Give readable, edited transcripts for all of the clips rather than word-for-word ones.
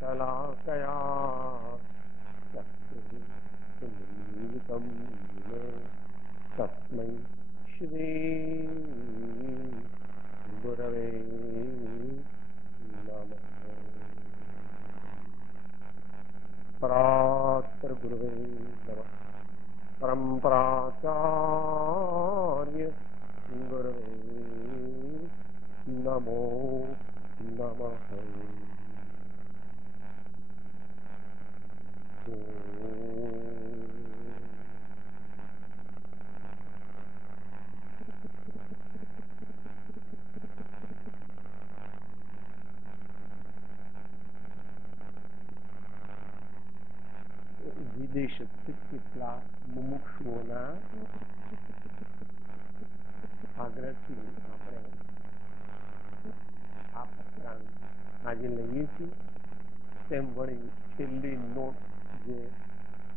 शलाकया चक्षुरुन्मीलितं येन तस्मै श्री गुरवे नमः। परात्पर गुरुवे नमः। परम्पराचार्य गुरुवे नमो नमः। વિદેશથી કેટલા મુમુક્ષુઓના આગ્રહથી આપણે આ પત્રાંક આજે લઈએ છીએ, તેમ વળી છેલ્લી નોટ જે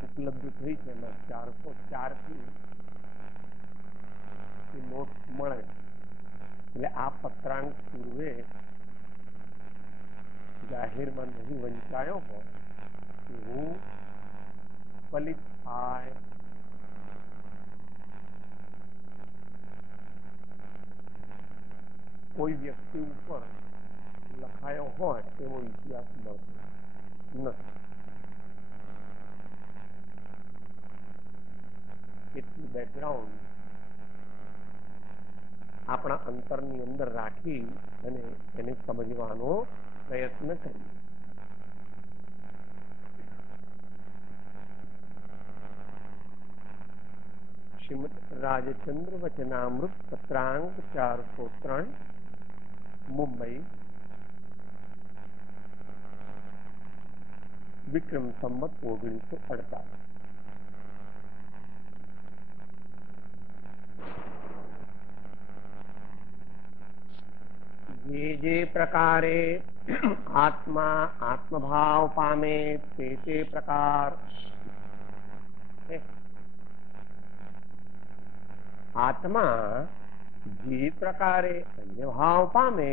ઉપલબ્ધ થઈ છે એમાં 404 થી નોટ મળે, એટલે આ પત્રાંક પૂર્વે જાહેરમાં નહીં વંચાયો હોય એવું ફલિત થાય. કોઈ વ્યક્તિ ઉપર લખાયો હોય એવો ઇતિહાસ મળતો નથી. એટલું બેકગ્રાઉન્ડ આપણા અંતરની અંદર રાખી અને એને સમજવાનો પ્રયત્ન કરીએ. શ્રીમદ રાજચંદ્ર વચનામૃત પત્રાંક 403 મુંબઈ વિક્રમ સંવત 1948. જે જે પ્રકારે આત્મા આત્મભાવ પામે તે તે પ્રકાર આત્મા જે પ્રકારે અન્ય ભાવ પામે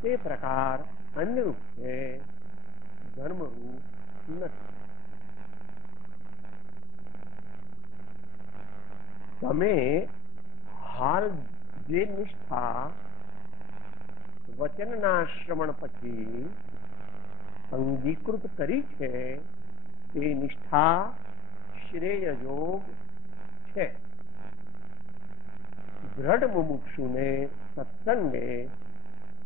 તે પ્રકાર અન્ય રૂપ છે, ધર્મરૂપ નથી. તમે હાલ જે નિષ્ઠા વચનના શ્રવણ પછી અંગીકૃત કરી છે તે નિષ્ઠા શ્રેયયોગ છે. દ્રઢ મુમુક્ષુને સત્સંગે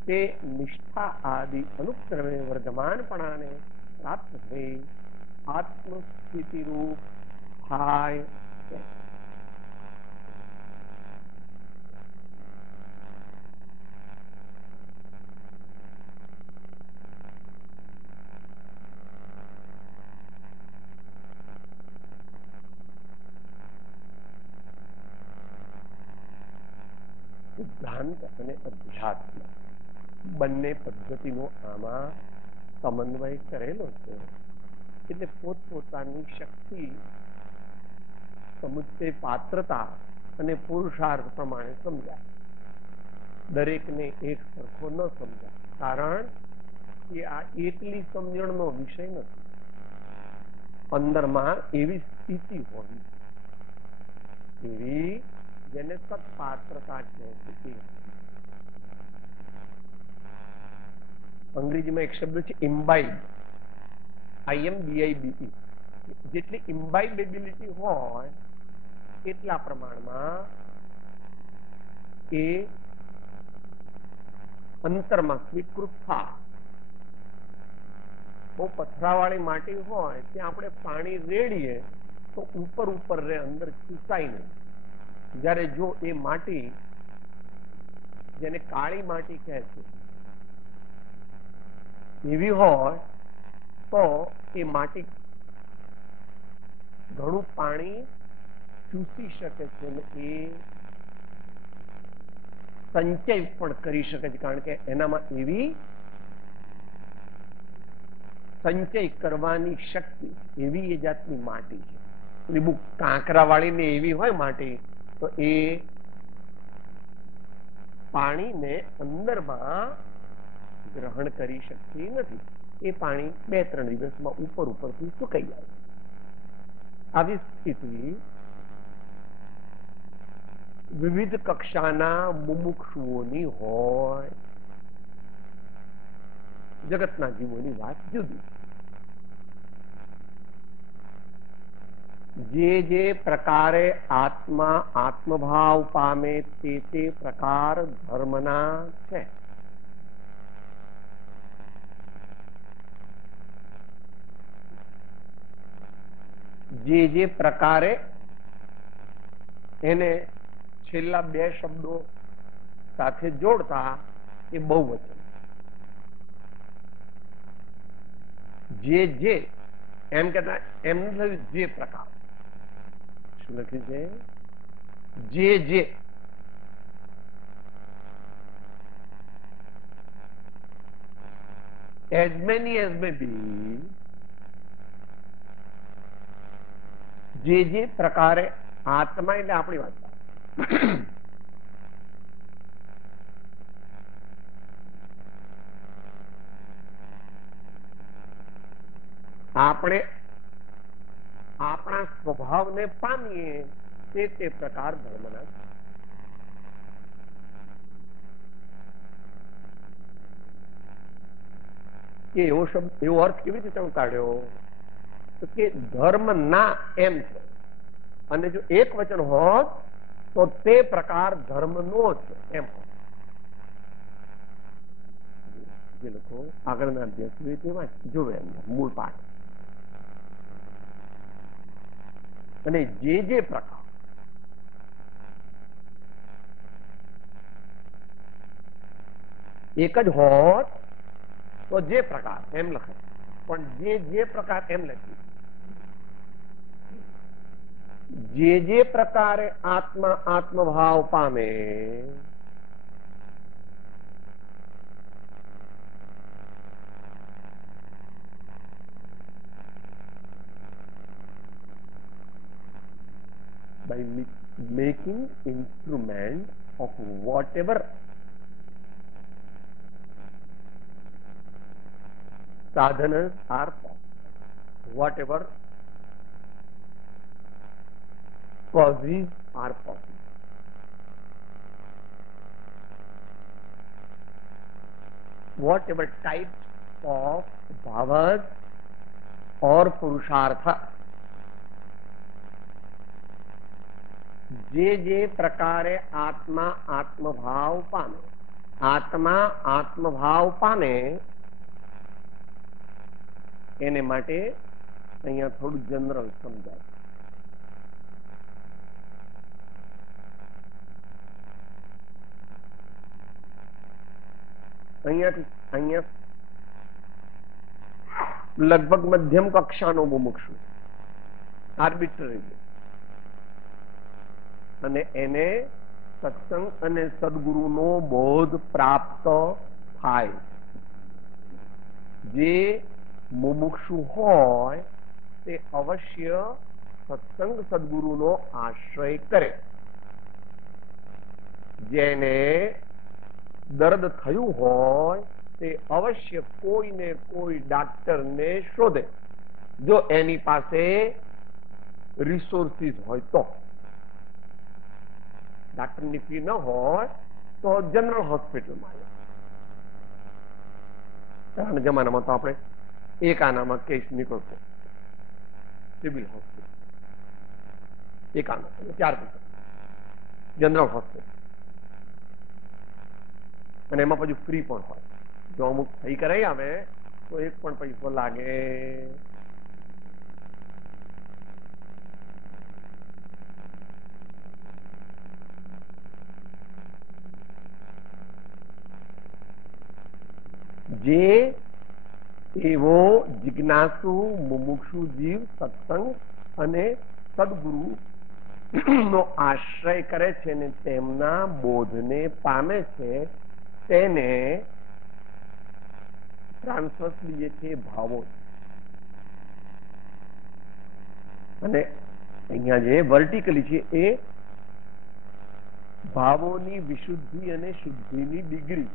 તે નિષ્ઠા આદિ અનુક્રમે વર્ધમાનપણાને પ્રાપ્ત થઈ આત્મસ્થિતિરૂપ થાય છે. સિદ્ધાંત અને અધ્યાત્મ બંને પદ્ધતિનો આમાં સમન્વય કરેલો છે, એટલે પોતપોતાની શક્તિ સમુચ્ચય પાત્રતા અને પુરુષાર્થ પ્રમાણે સમજાય. દરેકને એક સરખો ન સમજાય, કારણ કે આ એકલી સમજણનો વિષય નથી. અંદરમાં એવી સ્થિતિ હોવી, એવી જેને સત્પાત્રતા કહે છે. અંગ્રેજીમાં એક શબ્દ છે ઇમ્બાઇબ, IMBIBE. જેટલી ઇમ્બાઇબેબિલિટી હોય એટલા પ્રમાણમાં એ અંતરમાં સ્વીકૃત થાય. બહુ પથરાવાળી માટી હોય ત્યાં આપણે પાણી રેડીએ તો ઉપર ઉપર રે, અંદર ચૂસાય નહીં. જ્યારે જો એ માટી, જેને કાળી માટી કહે છે, એવી હોય તો એ માટી ઘણું પાણી ચૂસી શકે છે અને એ સંચય પણ કરી શકે છે, કારણ કે એનામાં એવી સંચય કરવાની શક્તિ, એવી એ જાતની માટી છે. એટલે બહુ કાંકરા વાળી ને એવી હોય માટી તો એ પાણીને અંદરમાં ગ્રહણ કરી શકતી નથી. એ પાણી 2-3 દિવસમાં ઉપરથી સુકાઈ જાય. આવી સ્થિતિ વિવિધ કક્ષાના મુમુક્ષુઓની હોય. જગતના જીવોની વાત જુદી. જે પ્રકારે આત્મા આત્મભાવ પામે તે પ્રકાર ધર્મના છે. જે પ્રકારે, એને છેલ્લા 2 શબ્દો સાથે જોડતા એ બહુવચન. જે એમ કહેતા એમ નથી, જે પ્રકાર. શું લખ્યું છે? જે as many as may be, જે પ્રકારે આત્મા એટલે આપણી વાત. આપણે આપણા સ્વભાવને પામીએ તે પ્રકાર ધર્મના. કે એવો શબ્દ, એવો અર્થ કેવી રીતે તમે કાઢ્યો? તો કે ધર્મ ના એમ છે, અને જો એક વચન હોત તો તે પ્રકાર ધર્મનો છે એમ. જે લોકો આગળના અભ્યાસ તેમાં જોવે મૂળ પાઠ. અને જે પ્રકાર એક જ હોત તો જે પ્રકાર એમ લખે, પણ જે પ્રકાર એમ લખી. જે પ્રકારે આત્મા આત્મભાવ પામે by making instrument of whatever sadhanas are possible, whatever causes are possible. Whatever types of bhavas or purushartha, જે પ્રકારે આત્મા આત્મભાવ પામે, આત્મા આત્મભાવ પામે, એને માટે અહીંયા થોડું જનરલ સમજાય. અહીંયા લગભગ મધ્યમ કક્ષાનો મુમુક્ષુ, આર્બિટ્રરી, અને એને સત્સંગ અને સદગુરુનો બોધ પ્રાપ્ત થાય. જે મુમુક્ષુ હોય તે અવશ્ય સત્સંગ સદગુરુનો આશ્રય કરે. જેને દર્દ થયું હોય તે અવશ્ય કોઈને કોઈ ડાક્ટરને શોધે, જો એની પાસે રિસોર્સિસ હોય તો. ડાક્ટરની ફી ન હોય તો જનરલ હોસ્પિટલમાં આવે. પહેલાના જમાનામાં તો આપણે એક આનામાં કેસ નીકળતો, સિવિલ હોસ્પિટલ, એક આના 4 પૈસા જનરલ હોસ્પિટલ, અને એમાં પછી ફ્રી પણ હોય. જો અમુક સહી કરાઈ આવે તો એક પણ પૈસો લાગે. જે એવો જિજ્ઞાસુ મુમુક્ષુ જીવ સત્સંગ અને સદગુરુ નો આશ્રય કરે છે ને તેમના બોધને પામે છે, તેને ટ્રાન્સવર્સલી છે ભાવો. અને અહીંયા જે વર્ટિકલી છે એ ભાવોની વિશુદ્ધિ અને શુદ્ધિની ડિગ્રી.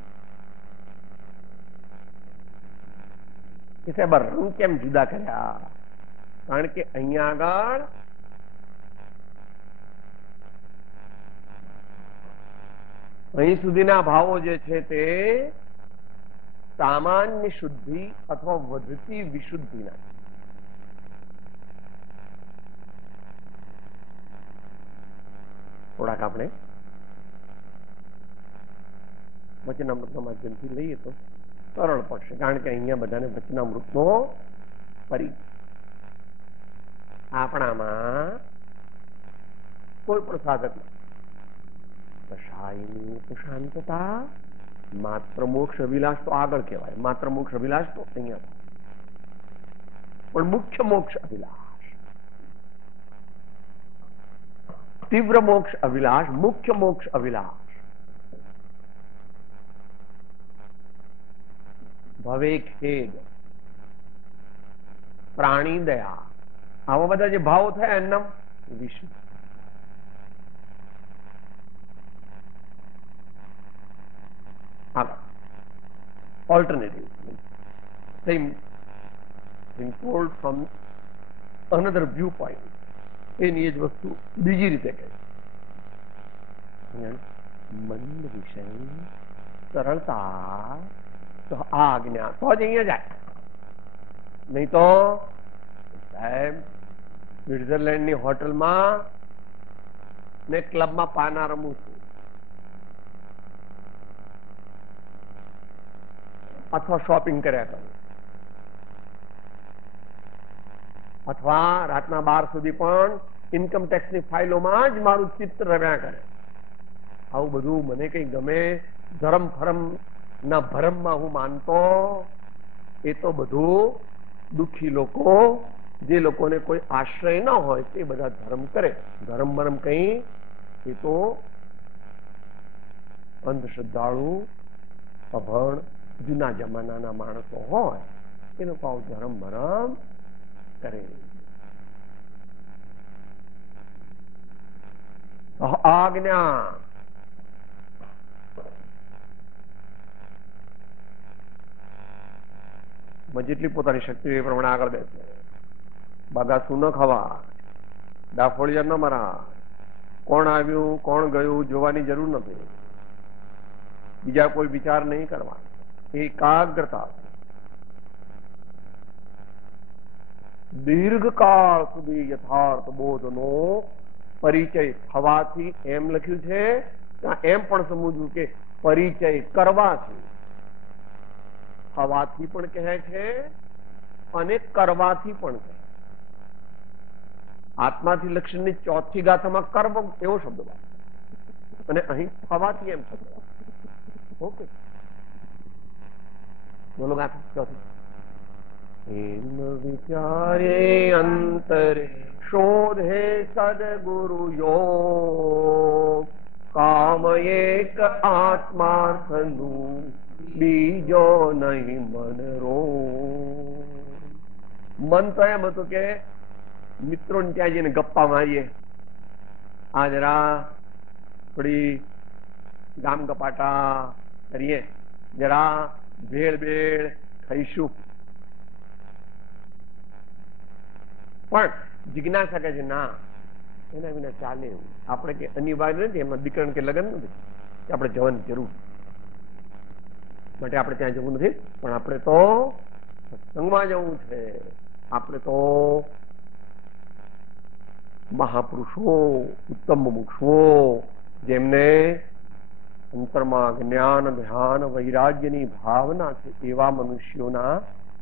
કે સાહેબ રંગ કેમ જુદા કર્યા? કારણ કે અહીંયા આગળ અહીં સુધીના ભાવો જે છે તે સામાન્ય શુદ્ધિ અથવા વધતી વિશુદ્ધિના. થોડાક આપણે વચનામૃતના માધ્યમથી લઈએ તો સરળ પડશે, કારણ કે અહીંયા બધાને વચનામૃતનો પરિચય. આપણામાં કોઈ પણ સાધક કશાયની શાંતતા, માત્ર મોક્ષ અભિલાષ તો આગળ કહેવાય, માત્ર મોક્ષ અભિલાષ તો અહીંયા, પણ મુખ્ય મોક્ષ અભિલાષ, તીવ્ર મોક્ષ અભિલાષ, મુખ્ય મોક્ષ અભિલાષ, ભવે ખેદ, પ્રાણી દયા, આવા બધા જે ભાવો થયા એનું વિશુદ્ધ. Alternative, same thing told from another viewpoint. એની જ વસ્તુ બીજી રીતે કહે. મંદ વિષય સરળતા તો આ આજ્ઞા તો જ અહીંયા જાય, નહીં તો સાહેબ સ્વિટ્ઝરલેન્ડની હોટલમાં ને ક્લબમાં પાના રમું છું, અથવા શોપિંગ કર્યા કરું, અથવા રાતના 12 સુધી પણ ઇન્કમ ટેક્સની ફાઇલોમાં જ મારું ચિત્ત રમ્યા કરે. આવું બધું મને કઈ ગમે? ધર્મ ફરમ ના ભરમમાં હું માનતો. એ તો બધું દુઃખી લોકો, જે લોકોને કોઈ આશ્રય ન હોય તે બધા ધર્મ કરે. ધર્મ ભરમ કઈ એ તો અંધશ્રદ્ધાળુ, અભણ, જૂના જમાનાના માણસો હોય એ લોકો આવું ધર્મ ભરમ કરે. આજ્ઞા જેટલી પોતાની શક્તિ એ પ્રમાણે આગળ બેસે. બાગાસું ન ખવાય, ડાફોળિયા ન મરાય, કોણ આવ્યું કોણ ગયું જોવાની જરૂર નથી, બીજા કોઈ વિચાર નહીં કરવા, એકાગ્રતા દીર્ઘકાળ સુધી યથાર્થ બોધનો પરિચય થવાથી, એમ લખ્યું છે ત્યાં એમ પણ સમજવું કે પરિચય કરવાથી, થવાથી પણ કહે છે અને કરવાથી પણ કહે. આત્માથી લક્ષણની ચોથી ગાથામાં કર્મ એવો શબ્દ અને અહીં થવાથી એમ શબ્દ. ઓકે, બોલો ગાથા ચોથી. એમ વિચારે અંતરે શોધે સદગુરુ યોગ, કામ એક આત્માર્થનું બીજો નહીં મન રો. મન તો એમ હતું કે મિત્રો ને ત્યાં જઈને ગપ્પા મારીએ, આ જરા થોડી ગામ ગપાટા કરીએ, જરા ભેળ ભેળ ખાઈશું. પણ જિજ્ઞાસા કહે છે ના, એના વિના ચાલે એવું. આપણે કે અનિવાર્ય નથી, એમના દીકરાને કે લગ્ન નથી કે આપણે જવાની જરૂર માટે આપણે ત્યાં જવું નથી, પણ આપણે તો સત્સંગમાં જવું છે. આપણે તો મહાપુરુષો, ઉત્તમ મુમુક્ષુઓ, જેમને અંતરમાં જ્ઞાન, ધ્યાન, વૈરાગ્યની ભાવના છે, એવા મનુષ્યોના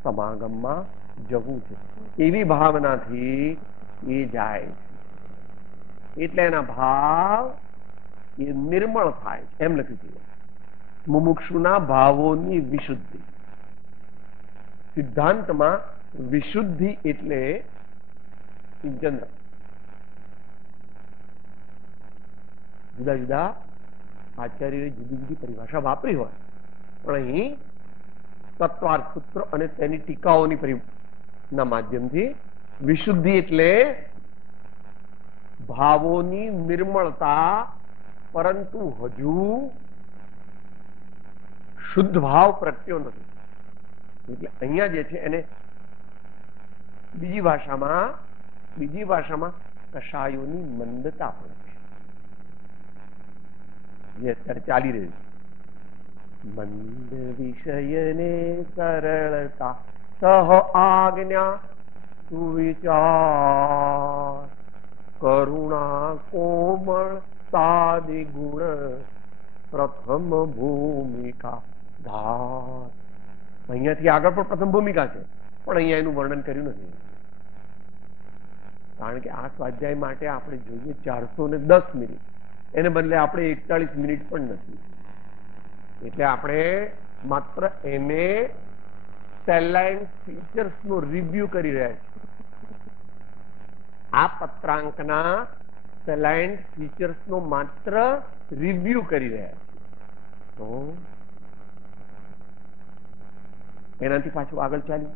સમાગમમાં જવું છે. એવી ભાવનાથી એ જાય છે, એટલે એના ભાવ એ નિર્મળ થાય છે, એમ લખ્યું છે. મુમુક્ષુના ભાવોની વિશુદ્ધિ. સિદ્ધાંતમાં વિશુદ્ધિ એટલે ચંદ્ર. જુદા જુદા આચાર્યોએ જુદી જુદી પરિભાષા વાપરી હોય, પણ અહીં તત્વાર્થ સૂત્ર અને તેની ટીકાઓની ના માધ્યમથી વિશુદ્ધિ એટલે ભાવોની નિર્મળતા, પરંતુ હજુ શુદ્ધ ભાવ પ્રગટ્યો નથી. એટલે અહીંયા જે છે એને બીજી ભાષામાં કશાયોની મંદતા પણ છે, જે અત્યારે ચાલી રહ્યું છે. મંદ વિષયને સરળતા સહ આજ્ઞા સુવિચાર કરુણા કોમળ સાદિ ગુણ પ્રથમ ભૂમિકા ધાર. અહીંયાથી આગળ પણ પ્રથમ ભૂમિકા છે, પણ અહીંયા એનું વર્ણન કર્યું નથી. કારણ કે આ સ્વાધ્યાય માટે આપણે જોઈએ 410 મિનિટ, એને બદલે આપણે 41 મિનિટ પણ નથી. એટલે આપણે માત્ર એને સેલાઇન ફીચર્સ નો રિવ્યુ કરી રહ્યા છીએ. આ પત્રાંકના સેલાઇન ફીચર્સ નો માત્ર રિવ્યુ કરી રહ્યા છીએ. તો એનાથી પાછું આગળ ચાલ્યું.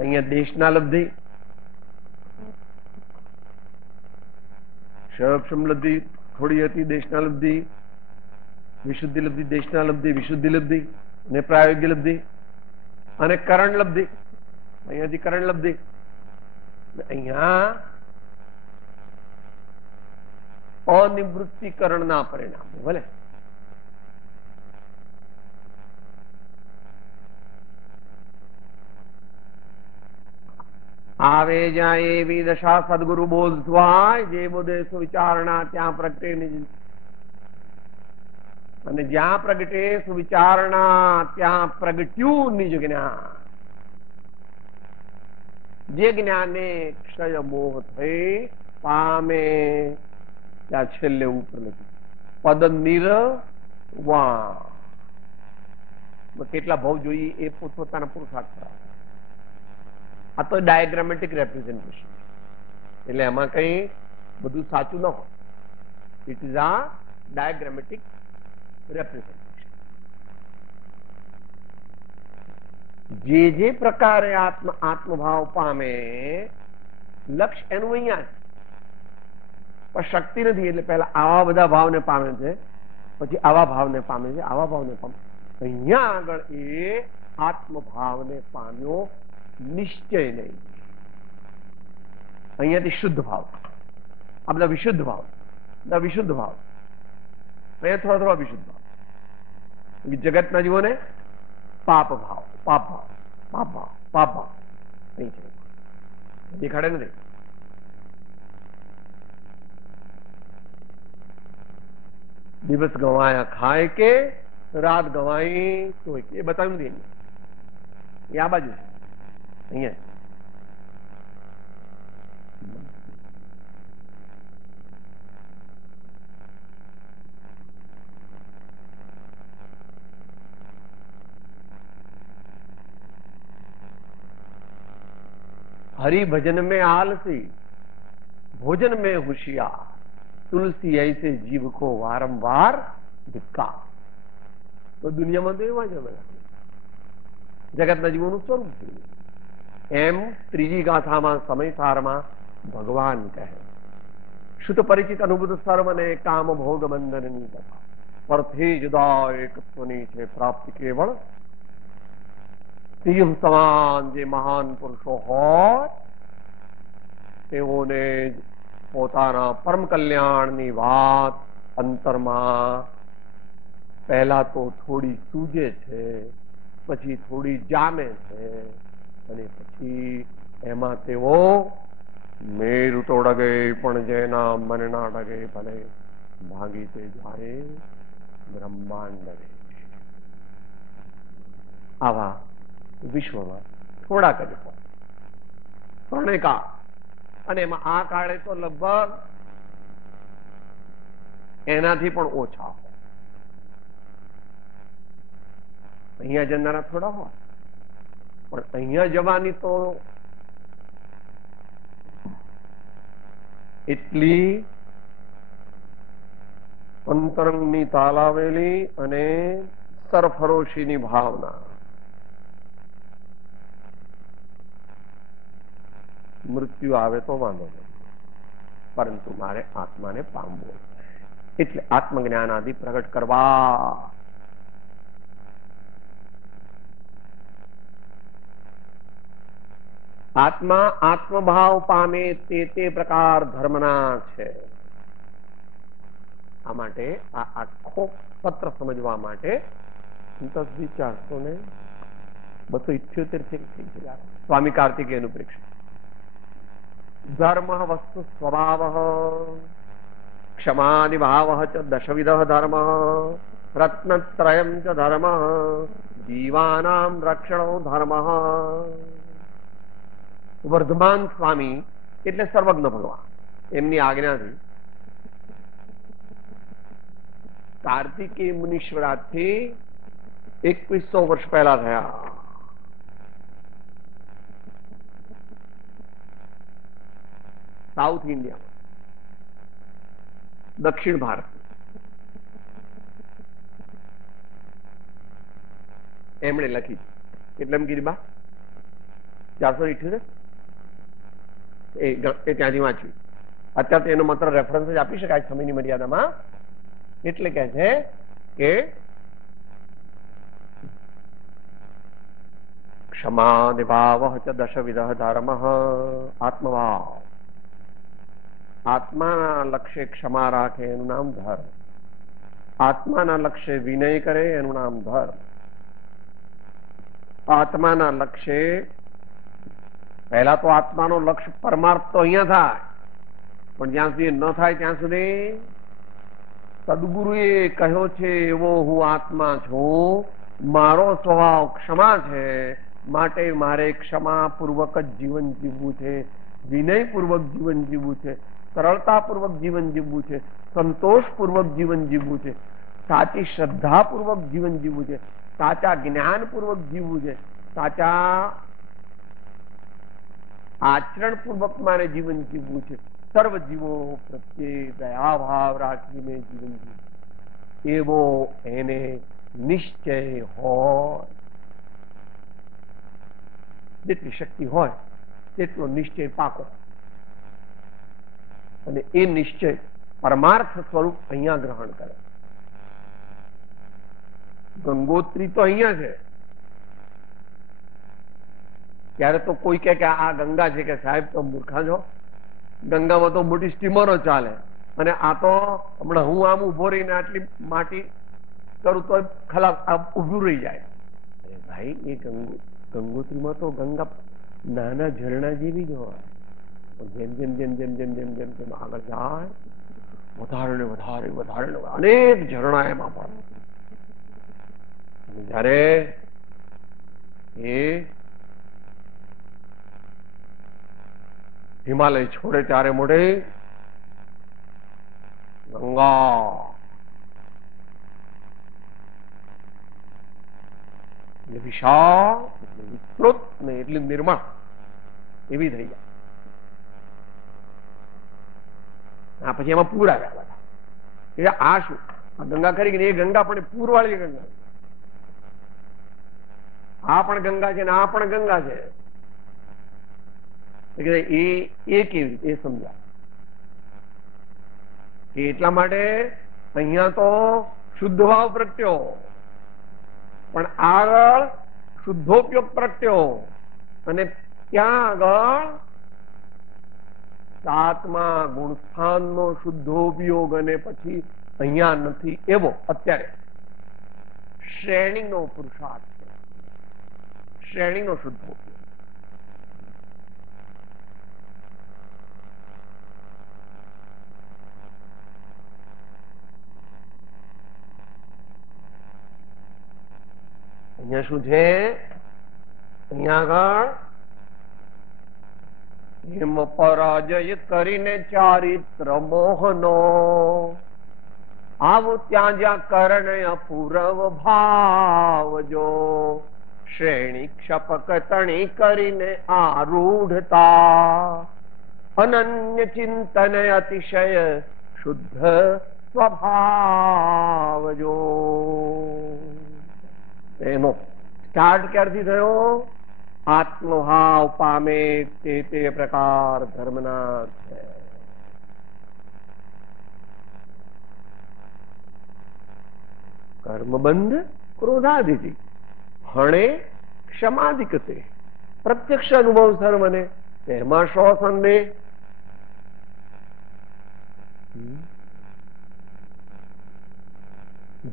અહીંયા દેશના લબ્ધિ, ક્ષમ લબ્ધિ થોડી હતી, દેશના લબ્ધિ, વિશુદ્ધિ લબ્ધિ, દેશના લબ્ધિ, વિશુદ્ધિ લબ્ધિ અને પ્રાયોગિક લબ્ધિ અને કરણ લબ્ધિ. અહીંયાથી કરણ લબ્ધિ. અહીંયા અનિવૃત્તિકરણના પરિણામો. ભલે આવે જાય એવી દશા સદગુરુ બોધવાય, જે બોધે સુવિચારણા ત્યાં પ્રગટે નિજ, અને જ્યાં પ્રગટે સુવિચારણા ત્યાં પ્રગટ્યું નિજ જ્ઞાન. જે જ્ઞાને ક્ષય મોહ થઈ પામે, ત્યાં છેલ્લે ઉપર લખ્યું પદ નિર્વાણ. કેટલા ભાવ જોઈએ એ પોતપોતાના પુરુષાર્થ. આ તો ડાયાગ્રામેટિક રેપ્રેઝન્ટેશન, એટલે એમાં કઈ બધું સાચું ન હોય. ઇટ ઇઝ આ ડાયાગ્રામેટિક રેપ્રેઝન્ટેશન. જે પ્રકારે આત્મભાવ પામે, લક્ષ્ય એનું અહીંયા છે, પણ શક્તિ નથી. એટલે પહેલા આવા બધા ભાવને પામે છે, પછી આવા ભાવને પામે છે, આવા ભાવને પામે. અહીંયા આગળ એ આત્મભાવને પામ્યો, નિશ્ચય નહીં. અહીંયાથી શુદ્ધ ભાવ, આ બધા વિશુદ્ધ ભાવ, વિશુદ્ધ ભાવ. અહીંયા થોડા વિશુદ્ધ ભાવ. જગતના જીવોને પાપ ભાવ, પાપ ભાવ, પાપ ભાવ, પાપ ભાવ નહીં છે, દેખાડે નથી. દિવસ ગવાયા ખાય કે રાત ગવાઈ સોય કે, એ બતાવ્યું નથી. એ આ બાજુ છે. અહીંયા हरि भजन में आलसी, भोजन में होशियार, तुलसी ऐसे जीव को वारंवार धिक्कार. तो दुनियाમાં તો એવા જ હવે જગતના જીવોનું સ્વરૂપ છે. એમ ત્રીજી ગાથામાં સમયસારમાં ભગવાન કહે, શુદ્ધ પરિચિત અનુભૂત સર્વને કામ ભોગ બંધનની કથા, પરથી જુદા એકત્વની છે પ્રાપ્તિ કેવળ સિંહ સમાન. જે મહાન પુરુષો હોય તેઓને જ પોતાના પરમ કલ્યાણની વાત અંતરમાં પહેલા તો થોડી સૂજે છે, પછી થોડી જામે છે, અને પછી એમાં તેઓ મેરુ તો ડગે પણ જેના મન ના ડગે ભલે, ભાગી તે જાય બ્રહ્માંડ ડગે. આવા વિશ્વમાં થોડાક જ સ્વર્ણિકા, અને એમાં આ કાળે તો લગભગ એનાથી પણ ઓછા હોય. અહીંયા જનારા થોડા હોય, પણ અહીંયા જવાની તો એટલી અંતરંગની તાલાવેલી અને સરફરોશીની ભાવના. મૃત્યુ આવે તો વાંધો નહીં, પરંતુ મારે આત્માને પામવો. એટલે આત્મજ્ઞાન આદિ પ્રગટ કરવા. આત્મા આત્મભાવ પામે તે પ્રકાર ધર્મના છે. આ માટે આ આખો પત્ર સમજવા માટે 478 છે સ્વામી કાર્તિકેયનું પ્રેક્ષક. ધર્મ વસ્તુ સ્વભાવ ક્ષમાદિ ભાવ ચ દશવિધ ધર્મ રત્નત્રયમ ચ ધર્મ જીવાનામ રક્ષણો ધર્મ. વર્ધમાન સ્વામી એટલે સર્વજ્ઞ ભગવાન, એમની આજ્ઞાથી કાર્તિકેય મુનીશ્વરાથી 2100 વર્ષ પહેલા થયા. સાઉથ ઇન્ડિયામાં, દક્ષિણ ભારત, એમણે લખી. એટલે એમ કીધી બા 478 એ ત્યાંથી વાંચ્યું. અત્યારે એનો માત્ર રેફરન્સ જ આપી શકાય સમયની મર્યાદામાં. એટલે કે છે કે ક્ષમા નિભાવ ચ દશવિધ ધર્મ આત્મભાવ. આત્માના લક્ષ્ય ક્ષમા રાખે એનું નામ ધર્મ. આત્માના લક્ષ્ય વિનય કરે એનું નામ ધર્મ. આત્માના લક્ષ્ય પહેલા તો આત્માનો લક્ષ્ય પરમાર્થ તો અહીંયા થાય, પણ જ્યાં સુધી ન થાય ત્યાં સુધી સદગુરુએ કહ્યો છે એવો હું આત્મા છું, મારો સ્વભાવ ક્ષમા છે, માટે મારે ક્ષમાપૂર્વક જ જીવન જીવવું છે, વિનયપૂર્વક જીવન જીવવું છે, સરળતાપૂર્વક જીવન જીવવું છે, સંતોષપૂર્વક જીવન જીવવું છે, સાચી શ્રદ્ધાપૂર્વક જીવન જીવવું છે, સાચા જ્ઞાનપૂર્વક જીવવું છે, સાચા આચરણપૂર્વક મારે જીવન જીવવું છે, સર્વ જીવો પ્રત્યે દયાભાવ રાખીને જીવન જીવવું એવો એને નિશ્ચય હોય. જેટલી શક્તિ હોય તેટલો નિશ્ચય પાકો. અને એ નિશ્ચય પરમાર્થ સ્વરૂપ અહીંયા ગ્રહણ કરે. ગંગોત્રી તો અહીંયા છે. ત્યારે તો કોઈ કે આ ગંગા છે કે સાહેબ તો મૂર્ખા છો, ગંગામાં તો મોટી સ્ટીમરો ચાલે, અને આ તો હમણાં હું આમ ઉભો રહીને આટલી માટી કરું તો ખલાસ ઉભું રહી જાય. અરે ભાઈ, એ ગંગોત્રીમાં તો ગંગા નાના ઝરણા જેવી જ હોય. જેમ જેમ જેમ જેમ જેમ જેમ જેમ જેમ આગળ જાય વધારે ને વધારે વધારે ને અનેક ઝરણા એમાં પડે. જયારે એ હિમાલય છોડે ત્યારે મોઢે ગંગા એટલે વિશાળ, એટલે વિસ્તૃત ને એટલી નિર્મળ એવી થઈ જાય. પછી એમાં પૂર આવ્યા બધા. એટલે આ શું, આ ગંગા ખરી કે એ ગંગા પણ પૂર વાળી ગંગા, આ પણ ગંગા છે ને આ પણ ગંગા છે. એ કેવી રીતે એ સમજાય. એટલા માટે અહીંયા તો શુદ્ધ ભાવ પ્રગટ્યો, પણ આગળ શુદ્ધોપયોગ પ્રગટ્યો, અને ત્યાં આગળ સાતમા ગુણસ્થાનનો શુદ્ધોપયોગ, અને પછી અહીંયા નથી એવો અત્યારે શ્રેણીનો પુરુષાર્થ છે, શ્રેણીનો શુદ્ધોપયોગ. અહીંયા શું છે, અહીંયા આગળ એમ પરાજય કરીને ચારિત્ર મોહનો આવું ત્યાં જ્યાં કર્ણય પૂરવ ભાવજો શ્રેણી ક્ષપક તણી કરીને આરૂઢતા અનન્ય ચિંતન અતિશય શુદ્ધ સ્વભાવજો. એનો સ્ટાર્ટ ક્યારથી થયો? આત્મભાવ પામે તે પ્રકાર ધર્મના છે. કર્મબંધ ક્રોધાદિતિ હણે ક્ષમાધિકતે પ્રત્યક્ષ અનુભવ સર્વને તેમાં શો સંદેહ.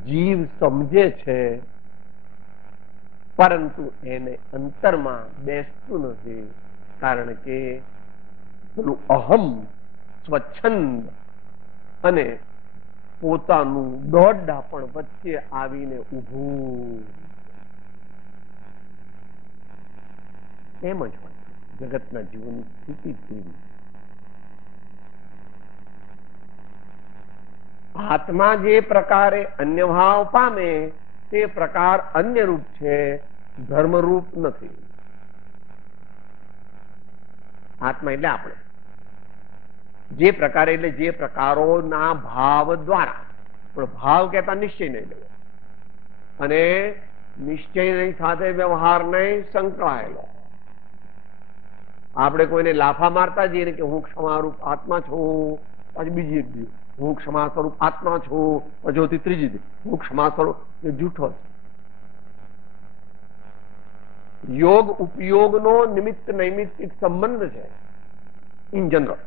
જીવ સમજે છે પરંતુ એને અંતરમાં બેસતું નથી, કારણ કે પેલું અહમ સ્વચ્છંદ અને પોતાનું દોડડા પણ વચ્ચે આવીને ઊભું. એમ જ હોય જગતના જીવનની સ્થિતિ જેવી. આત્મા જે પ્રકારે અન્ય ભાવ પામે તે પ્રકાર અન્ય રૂપ છે, ધર્મરૂપ નથી. આત્મા એટલે આપણે જે પ્રકારે, એટલે જે પ્રકારોના ભાવ દ્વારા, પણ ભાવ કહેતા નિશ્ચય નહીં લેવો અને નિશ્ચયની સાથે વ્યવહાર નહીં સંકળાયેલો. આપણે કોઈને લાફા મારતા જઈએ ને કે હું ક્ષમારૂપ આત્મા છું, પછી બીજી એક દિવસ હું ક્ષમા સ્વરૂપ આત્મા છું, પછી ત્રીજી દિવસ હું ક્ષમા સ્વરૂપ, એ જૂઠો છે. યોગ ઉપયોગનો નિમિત્ત નૈમિત્તિક સંબંધ છે ઇન જનરલ.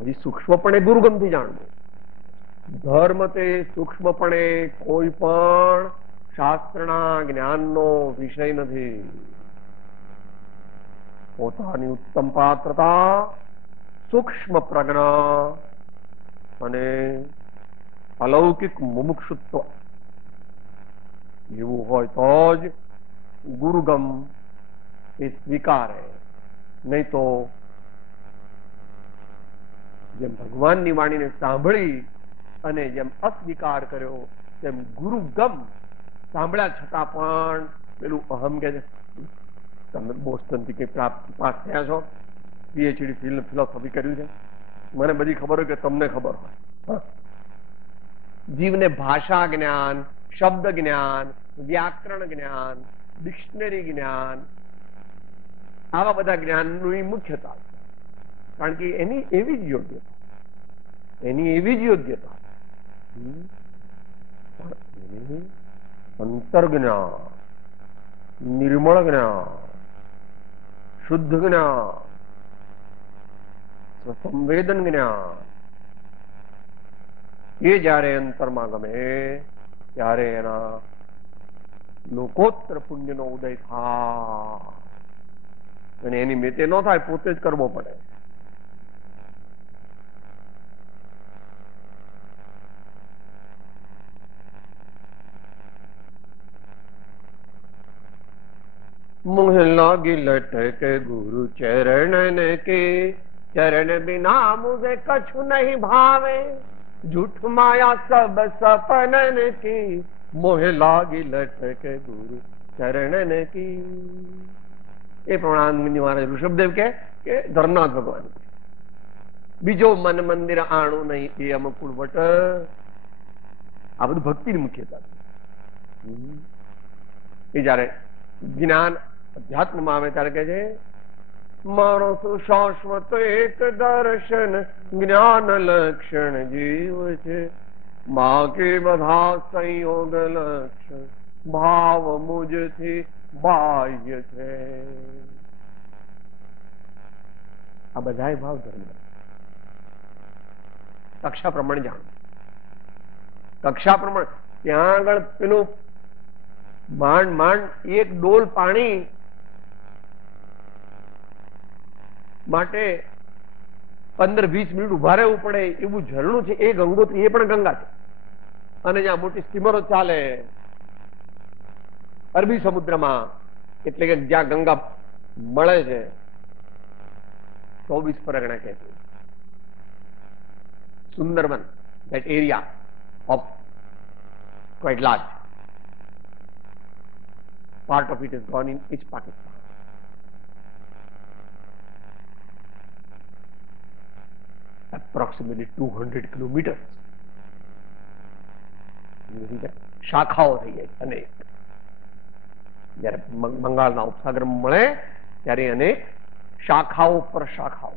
હજી સૂક્ષ્મપણે ગુરુગમથી જાણવું. ધર્મ તે સૂક્ષ્મપણે કોઈ પણ શાસ્ત્રના જ્ઞાનનો વિષય નથી. પોતાની ઉત્તમ પાત્રતા, સૂક્ષ્મ પ્રજ્ઞા અને અલૌકિક મુમુક્ષુત્વ એવું હોય તો જ ગુરુગમ એ સ્વીકારે, નહીં તો જેમ ભગવાનની વાણીને સાંભળી અને જેમ અસ્વીકાર કર્યો તેમ ગુરુગમ સાંભળ્યા છતાં પણ પેલું અહમ કે છે. તમે બોસ્ટન થી કઈ પાસ થયા છો, પીએચડી ફિલોસોફી કર્યું છે, મને બધી ખબર હોય કે તમને ખબર હોય. જીવને ભાષા જ્ઞાન, શબ્દ જ્ઞાન, વ્યાકરણ જ્ઞાન, ડિક્શનરી જ્ઞાન, આવા બધા જ્ઞાનની મુખ્યતા, કારણ કે એની એવી જ યોગ્યતા, એની એવી જ યોગ્યતા અંતર જ્ઞાન, નિર્મળ જ્ઞાન, શુદ્ધ જ્ઞાન, સંવેદન જ્ઞાન, એ જયારે અંતરમાં ગમે ત્યારે એના લોકોત્તર પુણ્યનો ઉદય થાય અને એની મેતે ન થાય, પોતે જ કરવો પડે. मुँह लागी लटक गुरु चरण के, चरण बिना मुझे कछु नहीं भावे, झूठ माया सब सपनन की, मोह लागी लटक गुरु चरण की. એ પ્રમાણે મહારાજ ઋષભદેવ કે ધર્મનાથ ભગવાન બીજો મન મંદિર આણું નહીં એ અમુકુળ વટ. આ બધું ભક્તિની મુખ્યતા છે. એ જયારે જ્ઞાન અધ્યાત્મમાં આવે ત્યારે કે છે માણસ શાશ્વત એક દર્શન જ્ઞાન લક્ષણ જીવ છે, બાકી બધા સંયોગ લક્ષણ ભાવ મુજથી બાહ્ય છે. આ બધા ભાવ ધર્મ કક્ષા પ્રમાણે જાણો. કક્ષા પ્રમાણે ત્યાં આગળ પેલું માંડ માંડ એક ડોલ પાણી માટે 15-20 મિનિટ ઉભા રહેવું પડે એવું ઝરણું છે. એ ગંગોત્રી, એ પણ ગંગા છે. અને જ્યાં મોટી સ્ટીમરો ચાલે અરબી સમુદ્રમાં, એટલે કે જ્યાં ગંગા મળે છે, 24 પરગણા કહે છે. Sundarban, that area of quite large part of it is gone in East Pakistan. Approximately 200 kilometers. શાખાઓ થઈ જાય અનેક. જયારે બંગાળના ઉપસાગર મળે ત્યારે અનેક શાખાઓ પર શાખાઓ.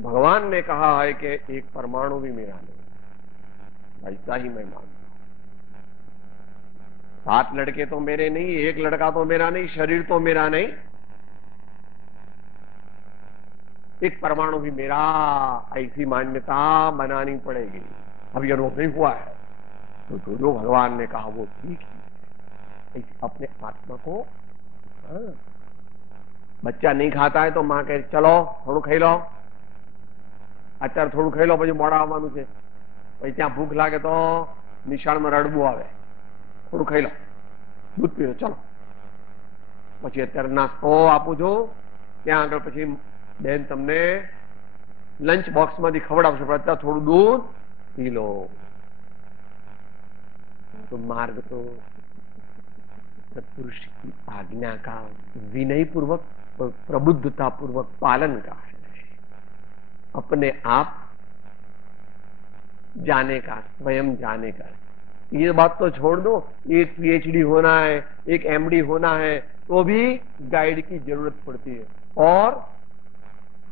भगवान ने कहा है कि एक परमाणु भी मेरा नहीं, ऐसा ही मैं मानता हूं। 7 लड़के तो मेरे नहीं, एक लड़का तो मेरा नहीं, शरीर तो मेरा नहीं, एक परमाणु भी मेरा, ऐसी मान्यता बनानी पड़ेगी। अभी अनुभव नहीं हुआ है तो जो भगवान ने कहा वो ठीक है। अपने आत्मा को, हाँ, बच्चा नहीं खाता है तो मां कहे चलो थोड़ू खाई लो, અત્યારે થોડું ખાઈ લો પછી મોડા આવવાનું છે, પછી ત્યાં ભૂખ લાગે તો નિશાળમાં રડવું આવે, થોડું ખાઈ લો, દૂધ પીવો ચલો, પછી અત્યારે નાસ્તો આપું છું, ત્યાં આગળ પછી બેન તમને લંચ બોક્સમાંથી ખવડાવશે, પણ અત્યારે થોડું દૂધ પી લો। तो मार्ग तो पुरुष की आज्ञा का विनय पूर्वक, प्रबुद्धता पूर्वक पालन का है, अपने आप जाने का, स्वयं जाने का। ये बात तो छोड़ दो, एक पीएचडी होना है, एक एमडी होना है तो भी गाइड की जरूरत पड़ती है, और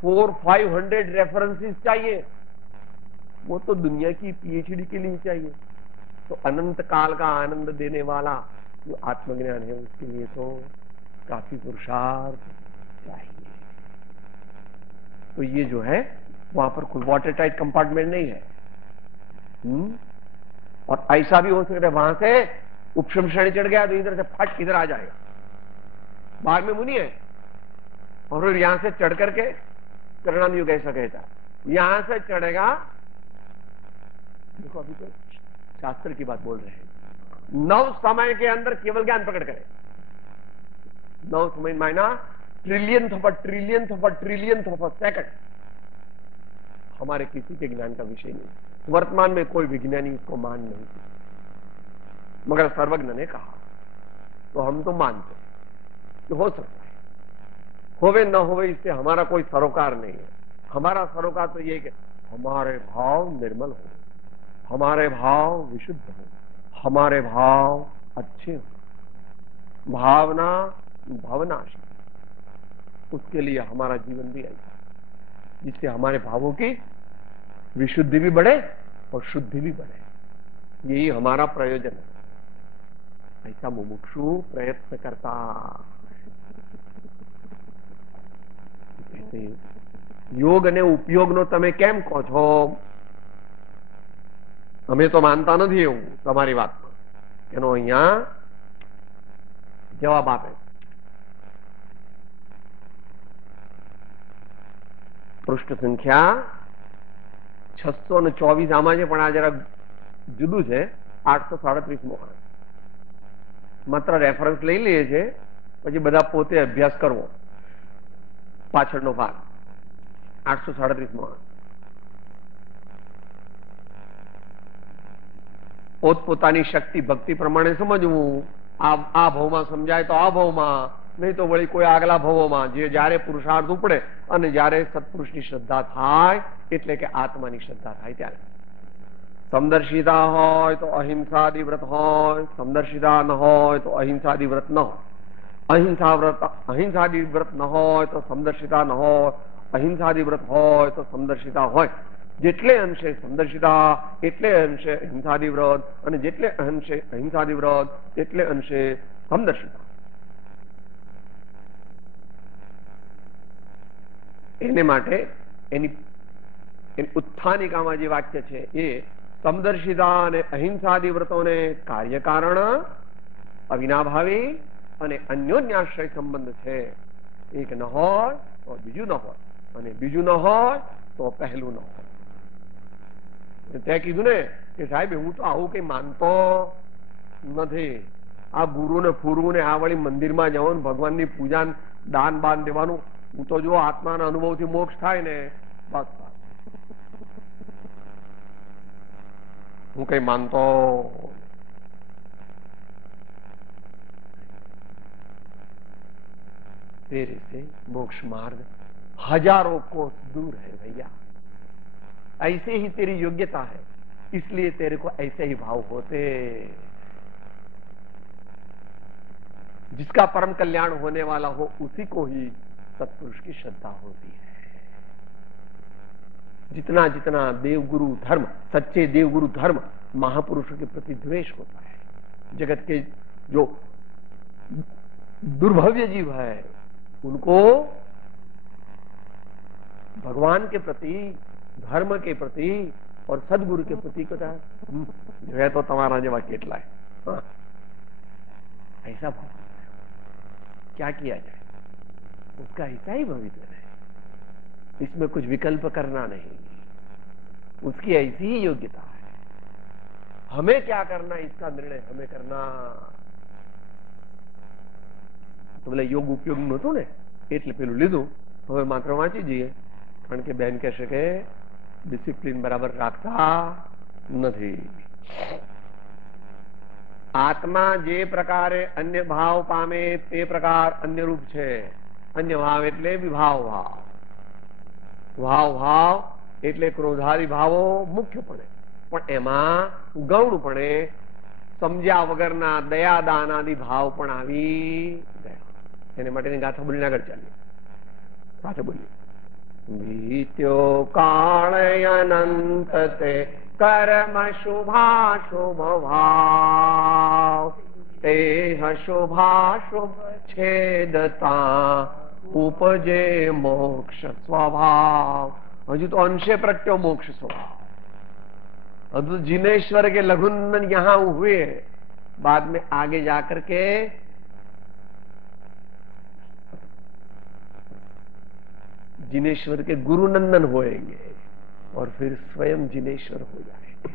400-500 रेफरेंसेस चाहिए, वो तो दुनिया की पीएचडी के लिए चाहिए। तो अनंत काल का आनंद देने वाला जो आत्मज्ञान है उसके लिए तो काफी पुरुषार्थ चाहिए। तो ये जो है वहां पर कोई वाटर टाइट कंपार्टमेंट नहीं है। और ऐसा भी हो सकता है वहां से उपशम श्रेणी चढ़ गया तो इधर से फट इधर आ जाएगा, बाहर में मुनि है, और फिर यहां से चढ़ करके करणाम युग ऐसा कहता है, यहां से चढ़ेगा। देखो अभी तो शास्त्र की बात बोल रहे हैं, 9 समय के अंदर केवल ज्ञान प्रकट करे। 9 समय मायना ट्रिलियंथ ऑफ अ सेकंड, हमारे किसी के ज्ञान का विषय नहीं। वर्तमान में कोई विज्ञानी इसको मान नहीं, मगर सर्वज्ञ ने कहा तो हम तो मानते कि हो सकता है, होवे न होवे इससे हमारा कोई सरोकार नहीं है। हमारा सरोकार तो ये कि हमारे भाव निर्मल हो, हमारे भाव विशुद्ध हो, हमारे भाव अच्छे हो, भावना भवनाशी, उसके लिए हमारा जीवन भी ऐसा, जिससे हमारे भावों की विशुद्धि भी बढ़े और शुद्धि भी बढ़े, यही हमारा प्रयोजन है। ऐसा मुमुक्षु प्रयत्न करता। योग ने उपयोग नो तमे केम कहो छो? અમે તો માનતા નથી એવું તમારી વાતમાં, એનો અહીંયા જવાબ આપે। પૃષ્ઠ સંખ્યા 624 આમાં છે, પણ આ જરા જુદું છે। 837મો માત્ર રેફરન્સ લઈ લઈએ છે, પછી બધા પોતે અભ્યાસ કરવો। પાછળનો ભાગ 837મો પોતપોતાની શક્તિ ભક્તિ પ્રમાણે સમજવું। આ ભાવમાં સમજાય તો આ ભાવમાં, નહીં તો વળી કોઈ આગલા ભાવોમાં, જે જ્યારે પુરુષાર્થ ઉપડે અને જ્યારે સત્પુરુષની શ્રદ્ધા થાય, એટલે કે આત્માની શ્રદ્ધા થાય ત્યારે। સમદર્શિતા હોય તો અહિંસાદી વ્રત હોય, સમદર્શિતા ન હોય તો અહિંસાદી વ્રત ન હોય, અહિંસાદી વ્રત ન હોય તો સમદર્શિતા ન હોય, અહિંસાદી વ્રત હોય તો સમદર્શિતા હોય। જેટલે અંશે સમદર્શિતા એટલે અંશે અહિંસાદી વ્રત, અને જેટલે અંશે અહિંસાદી વ્રત તેટલે અંશે સમદર્શિતા। એને માટે એની ઉત્થાનિકામાં જે વાક્ય છે એ સમદર્શિતા અને અહિંસાદી વ્રતોને કાર્યકારણ, અવિનાભાવી અને અન્યોન્યાશ્રય સંબંધ છે। એક ન હોય તો બીજું ન હોય, અને બીજું ન હોય તો પહેલું ન હોય। તે કીધું ને કે સાહેબ હું તો આવું કઈ માનતો નથી, આ ગુરુ ને ફુરુ ને આ વળી મંદિરમાં જવાનું, ભગવાનની પૂજા દાન બાન દેવાનું, હું તો જો આત્માના અનુભવથી મોક્ષ થાય ને બસ, હું કઈ માનતો। तेरे से मोक्ष मार्ग हजारों कोस दूर है भैया। ऐसे ही तेरी योग्यता है, इसलिए तेरे को ऐसे ही भाव होते। जिसका परम कल्याण होने वाला हो उसी को ही सत्पुरुष की श्रद्धा होती है। जितना जितना देवगुरु धर्म, सच्चे देवगुरु धर्म महापुरुषों के प्रति द्वेष होता है, जगत के जो दुर्भव्य जीव है उनको भगवान के प्रति, धर्म के प्रति और सदगुरु के प्रति कथा जो है तो तुम्हारा जेवा केटला है। हाँ, ऐसा भाव क्या किया जाए, उसका ऐसा ही भविष्य है, इसमें कुछ विकल्प करना नहीं, उसकी ऐसी ही योग्यता है। हमें क्या करना, इसका निर्णय हमें करना। तो बोले योग उपयोग नहोતું ને એટલે પેલું લીધું, હવે માત્ર વાંચી જઈએ, કારણ કે બેન કહેશે કે ડિસિપ્લિન બરાબર રાખતા નથી। આત્મા જે પ્રકારે અન્ય ભાવ પામે તે પ્રકાર અન્ય રૂપ છે। અન્ય ભાવ એટલે વિભાવ ભાવ, ભાવ ભાવ એટલે ક્રોધાદી ભાવો મુખ્યપણે, પણ એમાં ગૌણપણે સમજ્યા વગરના દયા દાન આદિ ભાવ પણ આવી ગયા। એને માટેની ગાથા બોલીને આગળ ચાલીએ, સાથે બોલીએ। વીત્યો કાળ અનંત તે કર્મ શુભાશુભ ભાવ, તેહ શુભાશુભ છેદતા ઉપજે મોક્ષ સ્વભાવ। હજુ તો અંશે પ્રત્યો મોક્ષ स्वभाव। हजू जिनेश्वर के लघुनंदन यहां हुए, बाद में आगे जाकर के जिनेश्वर के गुरुनंदन होएंगे और फिर स्वयं जिनेश्वर हो जाएंगे।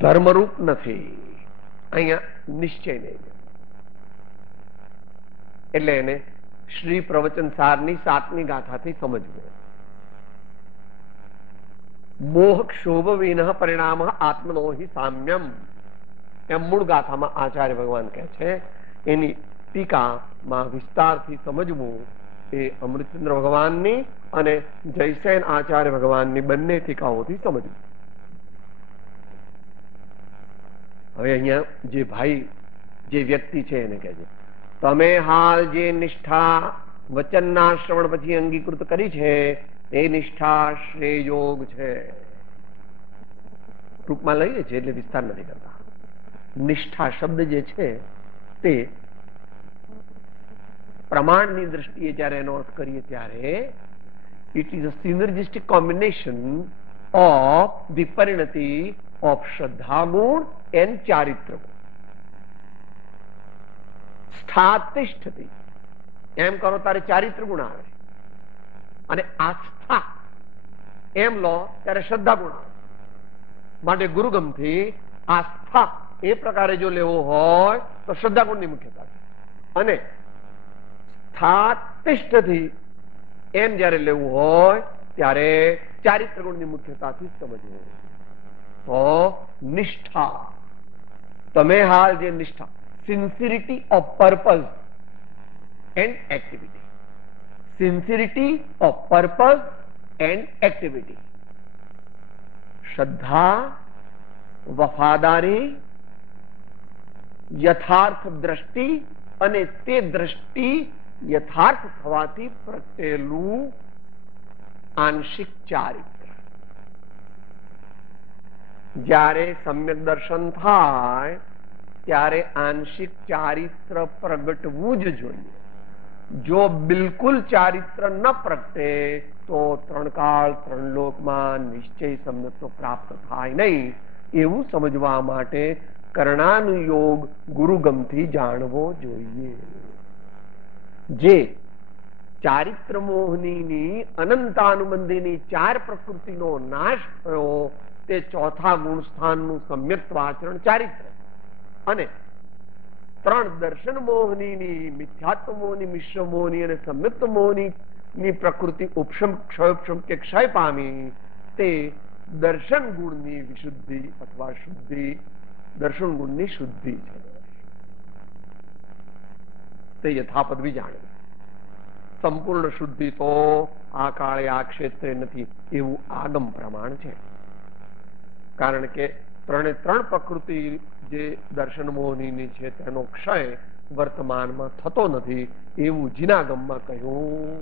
धर्मरूप नहीं, अहिया निश्चय नहीं। એટલે એને શ્રી પ્રવચન સારની 7મી ગાથાથી સમજવું। મોહ ક્ષોભ વિનઃ પરિણામ આત્મનો હિ સામ્યમ, એમ મૂળ ગાથામાં આચાર્ય ભગવાન કહે છે। એની ટીકામાં વિસ્તારથી સમજવું એ અમૃતચંદ્ર ભગવાનની અને જયસેન આચાર્ય ભગવાનની બંને ટીકાઓથી સમજવું। હવે અહીંયા જે ભાઈ, જે વ્યક્તિ છે એને કહે છે, તમે હાલ જે નિષ્ઠા વચનના શ્રવણ પછી અંગીકૃત કરી છે એ નિષ્ઠા શ્રેય યોગ છે। રૂપમાં લઈએ છે એટલે વિસ્તાર નથી કરતા। નિષ્ઠા શબ્દ જે છે તે પ્રમાણની દ્રષ્ટિએ જ્યારે એનો અર્થ કરીએ ત્યારે it is a synergistic combination of the પરિણતિ ઓફ શ્રદ્ધા ગુણ એન્ડ ચારિત્ર ગુણ। સ્થાતિષ્ઠતિ એમ કરો તારે ચારિત્ર ગુણ આવે, અને આસ્થા એમ લો ત્યારે શ્રદ્ધા ગુણ આવે। માટે ગુરુગમથી આસ્થા એ પ્રકારે જો લેવો હોય તો શ્રદ્ધા ગુણની મુખ્યતા છે, અને સ્થાતિષ્ઠથી એમ જ્યારે લેવું હોય ત્યારે ચારિત્ર ગુણની મુખ્યતાથી સમજવું। તો નિષ્ઠા, તમે હાલ જે નિષ્ઠા, sincerity of purpose and activity, sincerity of purpose and activity, श्रद्धा, वफादारी, यथार्थ दृष्टि અને તે દ્રષ્ટિ યથાર્થ થવાથી પ્રગટેલું આંશિક ચારિત્ર। જ્યારે સમ્યક દર્શન થાય ત્યારે આંશિક ચારિત્ર પ્રગટવું જ જોઈએ। જો બિલકુલ ચારિત્ર ન પ્રગટે તો ત્રણ કાળ ત્રણ લોકમાં નિશ્ચય સમ્યક પ્રાપ્ત થાય નહીં। એવું સમજવા માટે કર્ણાનુયોગ ગુરુગમથી જાણવો જોઈએ। જે ચારિત્ર મોહની અનંતાનુબંધીની 4 પ્રકૃતિનો નાશ થયો તે ચોથા ગુણ સ્થાનનું સમ્યક્ત્વ આચરણ ચારિત્ર, અને 3 દર્શન મોહની, મિથ્યાત્વ મોહની, મિશ્ર મોહની અને સમ્યક્ત મોહની પ્રકૃતિ ઉપશમ ક્ષયોપશમ કે ક્ષય પામી તે દર્શન ગુણની વિશુદ્ધિ અથવા શુદ્ધિ, દર્શન ગુણની શુદ્ધિ છે। તે યથાપદ બી જાણે। સંપૂર્ણ શુદ્ધિ તો આ કાળે આ ક્ષેત્રે નથી એવું આગમ પ્રમાણ છે। કારણ કે 3 પ્રકૃતિ જે દર્શન મોહની છે તેનો ક્ષય વર્તમાનમાં થતો નથી એવું જીનાગમમાં કહ્યું.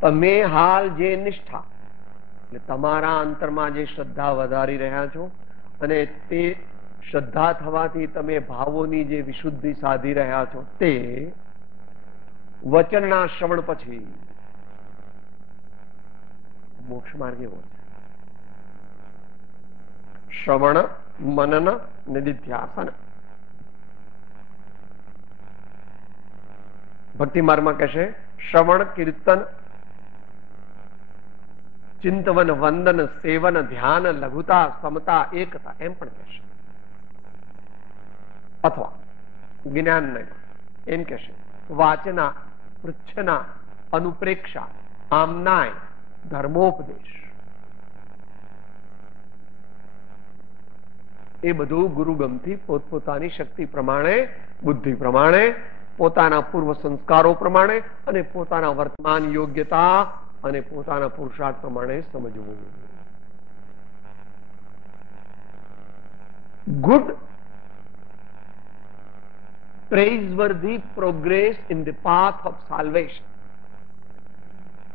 તમે હાલ જે નિષ્ઠા એટલે તમારા અંતરમાં જે શ્રદ્ધા વધારી રહ્યા છો અને તે શ્રદ્ધા થવાથી તમે ભાવોની જે વિશુદ્ધિ સાધી રહ્યા છો તે વચનના શ્રવણ પછી મોક્ષ માર્ગ એવો છે. શ્રવણ, મનન, નિધિધ્યાસન. ભક્તિ માર્ગમાં કહેશે શ્રવણ, કીર્તન, ચિંતવન, વંદન, સેવન, ધ્યાન, લઘુતા, સમતા, એકતા એમ પણ કહેશે. અથવા જ્ઞાન એમ કહેશે વાચના, પૃચ્છના, અનુપ્રેક્ષા, આમનાય, ધર્મોપદેશ. એ બધું ગુરુગમથી પોતપોતાની શક્તિ પ્રમાણે, બુદ્ધિ પ્રમાણે, પોતાના પૂર્વ સંસ્કારો પ્રમાણે અને પોતાના વર્તમાન યોગ્યતા અને પોતાના પુરુષાર્થ પ્રમાણે સમજવું. Good praiseworthy progress in the path of salvation.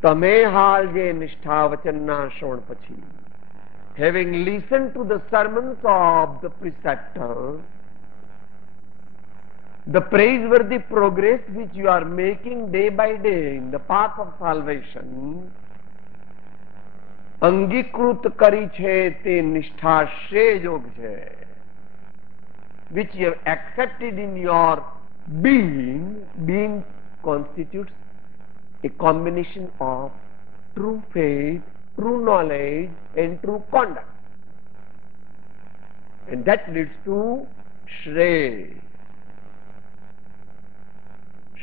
તમે હાલ જે નિષ્ઠા વચનના શ્રવણ પછી having listened to the sermons of the preceptor, the praiseworthy progress which you are making day by day in the path of salvation, અંગીકૃત કરી છે તે નિષ્ઠા શ્રેય યોગ છે, which you have accepted in your being. Being constitutes a combination of true faith, true knowledge and true conduct, and that leads to Shrey.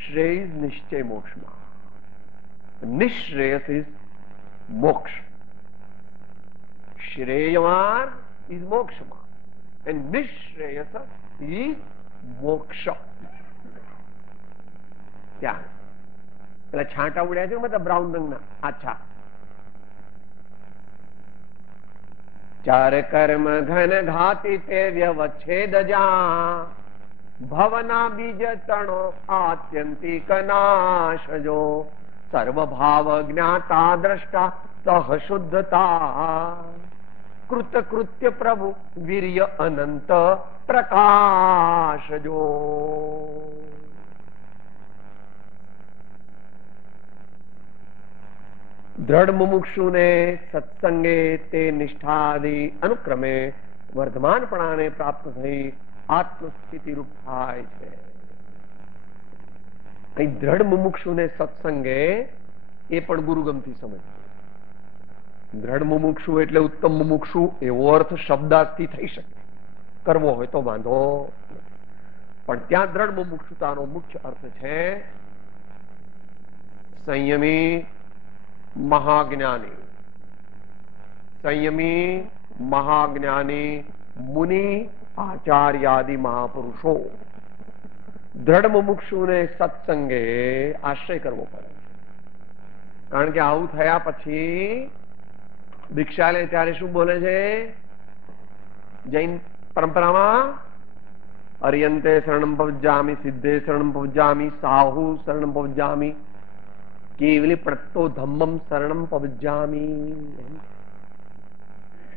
Shrey is Nishchay Mokshma. Nishreyas is Moksha. Shreyaman is Mokshama and Nishreyasa is Moksha. ત્યાં પેલા છાંટા ઉડ્યા છે મતલબ brown રંગના. અચ્છા, ચાર કર્મ ઘન ઘાતી તે વ્યવચ્છેદ જા ભવના બીજ તણો આત્યંતિક નાશજો સર્વ ભાવ જ્ઞાતા દ્રષ્ટા સહ શુદ્ધતા કૃત કૃત્ય પ્રભુ વીર્ય અનંત પ્રકાશજો. દ્રઢ મુમુક્ષુને સત્સંગે તે નિષ્ઠાદિ અનુક્રમે વર્ધમાનપણાને પ્રાપ્ત થઈ આત્મસ્થિતિ રૂપ થાય છે. અહીં દ્રઢ મુમુક્ષુને સત્સંગે એ પણ ગુરુગમથી સમજ. દ્રઢ મુમુક્ષુ એટલે ઉત્તમ મુમુક્ષુ એવો અર્થ શબ્દાર્થથી થઈ શકે, કરવો હોય તો વાંધો, પણ ત્યાં દ્રઢ મુમુક્ષુતાનો મુખ્ય અર્થ છે સંયમી મહાજ્ઞાની. સંયમી મહાજ્ઞાની મુનિ આચાર્યાદિ મહાપુરુષો. દ્રઢ મુમુક્ષુને સત્સંગે આશ્રય કરવો પડે, કારણ કે આવું થયા પછી દીક્ષા લે ત્યારે શું બોલે છે જૈન પરંપરામાં? અર્યંતે શરણમ પવજ્જામિ, સિદ્ધે શરણમ પવજ્જામિ, સાહુ શરણમ પવજ્જામિ, કેવલી પ્રત્તો ધમ્મમ શરણમ પવજ્જામિ.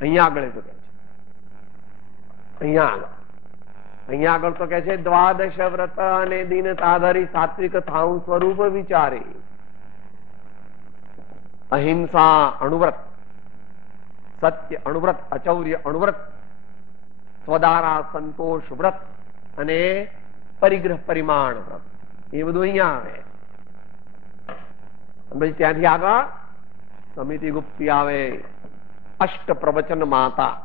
અહીંયા આગળ તો કે છે, અહીંયા આગળ તો કે છે દ્વાદશ વ્રત અને દિન તાધરી સાત્વિક થાઉ સ્વરૂપ વિચારી. અહિંસા અણુવ્રત, સત્ય અણુવ્રત, અચૌર્ય અણુવ્રત, સ્વદારા સંતોષ વ્રત અને પરિગ્રહ પરિમાણ વ્રત, એ બધું અહીંયા આવે. પછી ત્યાંથી આગળ સમિતિ ગુપ્તી આવે. અષ્ટ પ્રવચન માતા.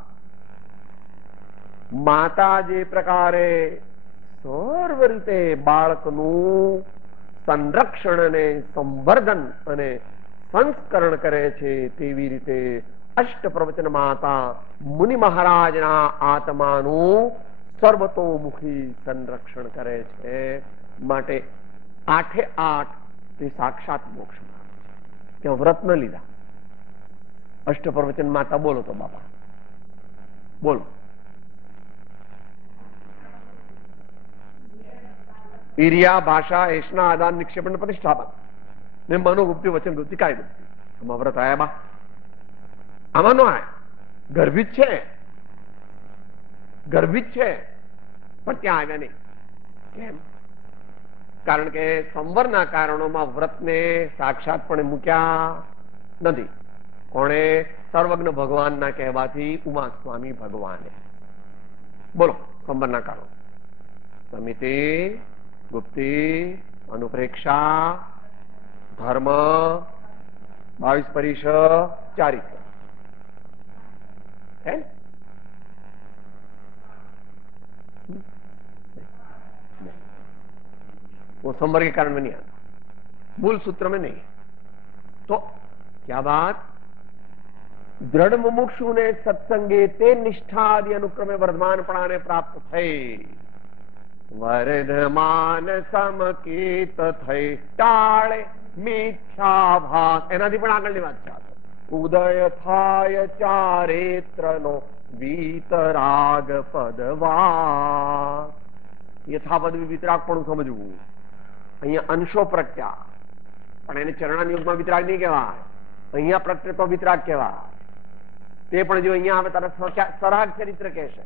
માતા જે પ્રકારે સર્વ રીતે બાળકનું સંરક્ષણ અને સંવર્ધન અને સંસ્કરણ કરે છે તેવી રીતે અષ્ટ પ્રવચન માતા મુનિ મહારાજના આત્માનું સર્વતોમુખી સંરક્ષણ કરે છે. માટે 8 તે સાક્ષાત મોક્ષ. ત્યાં વ્રત ન લીધા, અષ્ટ પ્રવચન માતા બોલો તો બાપા બોલો. ઈરિયા, ભાષા, એશના, આદાન, નિક્ષેપણ, પ્રતિષ્ઠાપન ને મનોવૃત્તિ, વચન વૃત્તિ, કાય વૃત્તિ. આમાં વ્રત આયા બા? આમાં નો આયા. ગર્ભિત છે, ગર્ભિત છે, પણ ત્યાં આવ્યા નહીં. કેમ? કારણ કે સંવરના કારણોમાં વ્રતને સાક્ષાતપણે મૂક્યા નથી. કોણે? સર્વજ્ઞ ભગવાનના કહેવાથી ઉમા સ્વામી ભગવાને. બોલો. સંવરના કારણો: સમિતિ, ગુપ્તિ, અનુપ્રેક્ષા, ધર્મ, 22 પરિષદ, ચારિત્ર. है? वो संवर के कारण में नहीं आता, मूल सूत्र में नहीं. तो क्या बात? दृढ़ मुमुक्षु ने सत्संगे ते निष्ठा आदि अनुक्रमे वर्धमानपणाने प्राप्त થઈ. વર્ધમાન સમકીત થઈ ટાળે મિથ્યાભાસ. એનાથી પણ આગળની વાત છે. ઉદય થાય ચારિત્રનો વિતરાગ પદવા. યથાપદ વિતરાગ પણ સમજવું. અહીંયા અંશો પ્રત્યા, પણ એને ચરણાનુયોગમાં વિતરાગ નહીં કહેવાય. અહીંયા પ્રત્યે તો વિતરાગ કહેવાય. તે પણ જો અહીંયા આવે ત્યારે સરાગ ચરિત્ર કહેશે.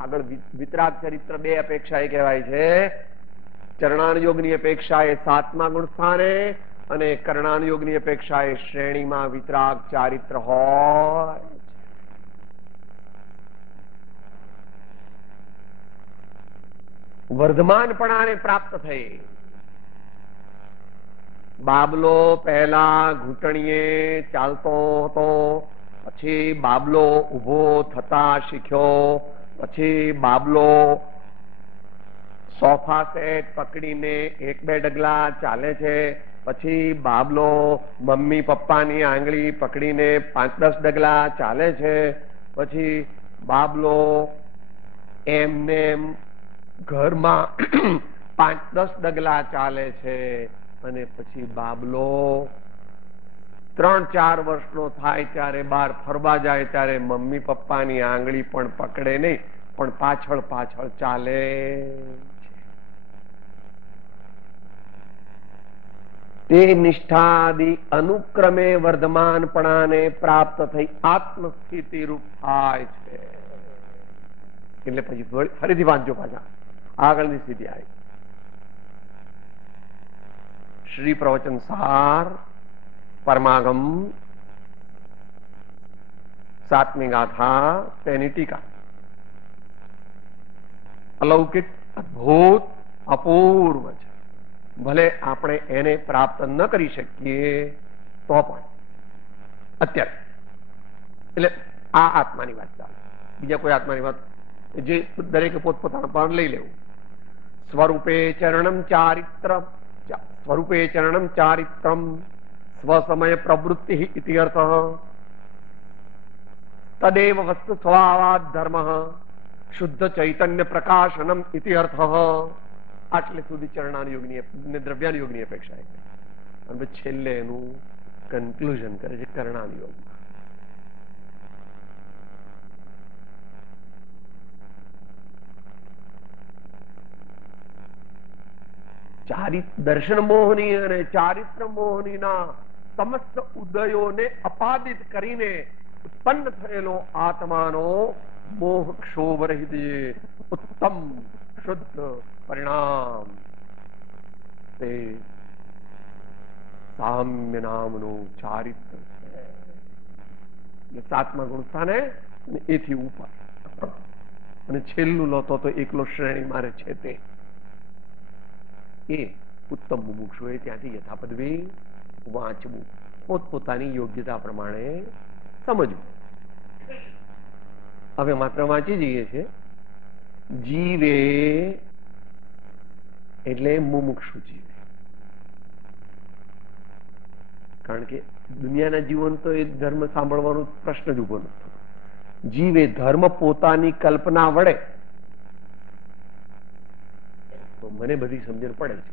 આગળ વિતરાગ ચરિત્ર બે અપેક્ષા એ કહેવાય છે. ચરણાનુયોગની અપેક્ષા એ 7મા ગુણ સ્થાને અને કર્ણાનુયોગની અપેક્ષા એ શ્રેણીમાં વિતરાગ ચારિત્ર હોય. વર્ધમાનપણાને પ્રાપ્ત થઈ. બાબલો પહેલા ઘૂંટણીએ ચાલતો હતો, પછી બાબલો ઉભો થતા શીખ્યો, પછી બાબલો સોફા સેટ પકડીને 1-2 ડગલા ચાલે છે, પછી બાબલો મમ્મી પપ્પાની આંગળી પકડીને 5-10 ડગલા ચાલે છે, પછી બાબલો એમને ઘરમાં 5-10 ડગલા ચાલે છે, અને પછી બાબલો 3-4 વર્ષનો થાય ત્યારે બહાર ફરવા જાય ત્યારે મમ્મી પપ્પાની આંગળી પણ પકડે નહીં, પણ પાછળ પાછળ ચાલે. તે નિષ્ઠાદિ અનુક્રમે વર્ધમાનપણાને પ્રાપ્ત થઈ આત્મસ્થિતિ રૂપ થાય છે. એટલે પછી ફરીથી વાંચજો પાછા આગળની સ્થિતિ આવી. શ્રી પ્રવચન સાર પરમાગમ 7મી ગાથા તેની ટીકા. અલૌકિક, અદ્ભુત, અપૂર્વ છે. ભલે આપણે એને પ્રાપ્ત ન કરી શકીએ તો પણ અત્યારે એટલે આ આત્માની વાત ચાલે. બીજા કોઈ આત્માની વાત જે દરેકે પોતપોતાના પર લઈ લેવું. સ્વરૂપે ચરણમ ચારિત્ર, સ્વરૂપે ચરણમ ચારિત્રમ સ્વસમય પ્રવૃત્તિ ઇતિ અર્થ. તદેવ વસ્તુ સ્વભાવાદ ધર્મ શુદ્ધ ચૈતન્ય પ્રકાશનમ ઇતિ અર્થ. આટલે સુધી ચરણાનુયોગની ને દ્રવ્યાનુયોગની અપેક્ષા. અને છેલ્લે એનું કન્ક્લુઝન કરે છે કર્ણાનુયોગ. દર્શન મોહની અને ચારિત્ર મોહનીના સમસ્ત ઉદયોને અપાદિત કરીને ઉત્પન્ન થયેલો આત્માનો મોહ ક્ષોભ રહિત ઉત્તમ શુદ્ધ પરિણામ તે સામ્ય નામનું ચારિત્ર છે. 7મા ગુણ સ્થાને એથી ઉપર, અને છેલ્લું લોતો તો એકલો શ્રેણી મારે છે તે એ ઉત્તમ મુમુક્ષુએ ત્યાંથી યથાપદવી વાંચવું, પોતપોતાની યોગ્યતા પ્રમાણે સમજવું. હવે માત્ર વાંચી જઈએ છે. જીવે એટલે મુમુક્ષુ જીવે. કારણ કે દુનિયાના જીવન તો એ ધર્મ સાંભળવાનો પ્રશ્ન જ ઉભો નથી થતો. જીવે ધર્મ પોતાની કલ્પના વડે તો મને બધી સમજણ પડે છે.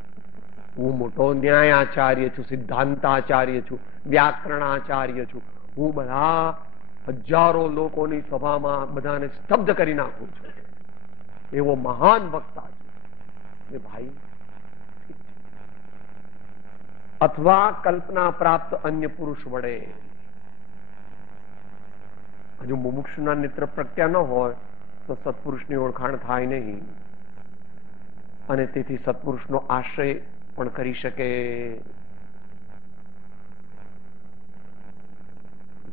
હું મોટો ન્યાયાચાર્ય છું, સિદ્ધાંતાચાર્ય છું, વ્યાકરણાચાર્ય છું, હું બધા હજારો લોકોની સભામાં બધાને સ્તબ્ધ કરી નાખું છું, એવો મહાન વક્તા છે એ ભાઈ. અથવા કલ્પના પ્રાપ્ત અન્ય પુરુષ વડે. હજુ મુમુક્ષુના નેત્ર પ્રત્યા ન હોય તો સત્પુરુષની ઓળખાણ થાય નહીં, અને તેથી સત્પુરુષનો આશ્રય પણ કરી શકે.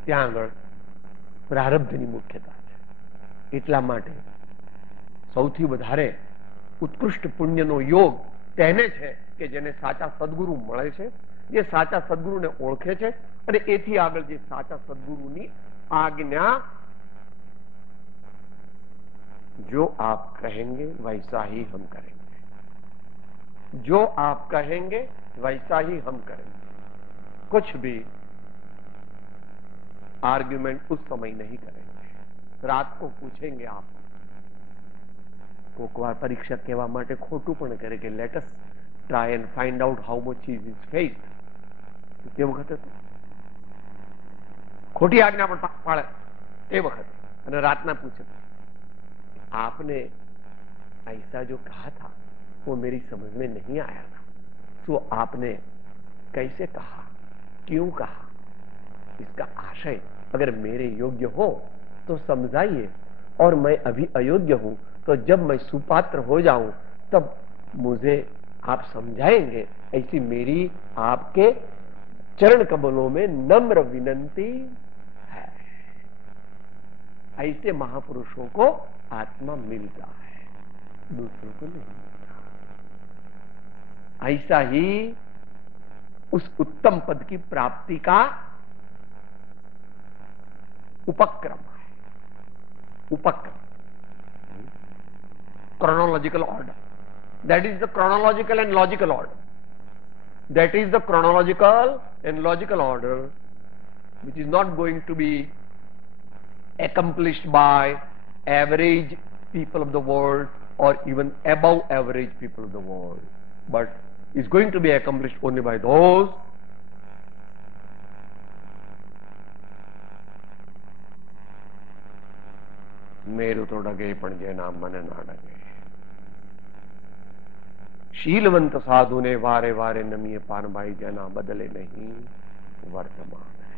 ત્યાં આગળ પ્રારબ્ધની મુખ્યતા છે. એટલા માટે સૌથી વધારે ઉત્કૃષ્ટ પુણ્યનો યોગ તેને છે કે જેને સાચા સદગુરુ મળે છે, જે સાચા સદગુરુને ઓળખે છે, અને એથી આગળ જે સાચા સદગુરુની आज्ञा जो आप कहेंगे वैसा ही हम करेंगे, जो आप कहेंगे वैसा ही हम करेंगे. कुछ भी आर्ग्यूमेंट उस समय नहीं करेंगे. रात को पूछेंगे आप, कोक वार परीक्षा कहवा माटे खोटू पण करे कि let us try and find out how much is his faith. તે વખતે खोटी आज्ञा पर पाड़े ते वक्त, અને રાતના પૂછે आपने ऐसा जो कहा था वो मेरी समझ में नहीं आया था, सो आपने कैसे कहा, क्यों कहा, इसका आशय अगर मेरे योग्य हो तो समझाइए, और मैं अभी अयोग्य हूं तो जब मैं सुपात्र हो जाऊं तब मुझे आप समझाएंगे. ऐसी मेरी आपके चरण कमलों में नम्र विनंती है. ऐसे महापुरुषों को आत्मा मिलता है, दूसरों को नहीं मिलता. ऐसा ही उस उत्तम पद की प्राप्ति का उपक्रम है. उपक्रम, chronological order. That is the chronological and logical order. That is the chronological and logical order which is not going to be accomplished by average people of the world or even above average people of the world, but is going to be accomplished only by those मेरु तो डगे पण जेना मन ना डगे. शीलवंत साधु ने वारे वारे नमीए पानबाई जना बदले नहीं वर्तमान है.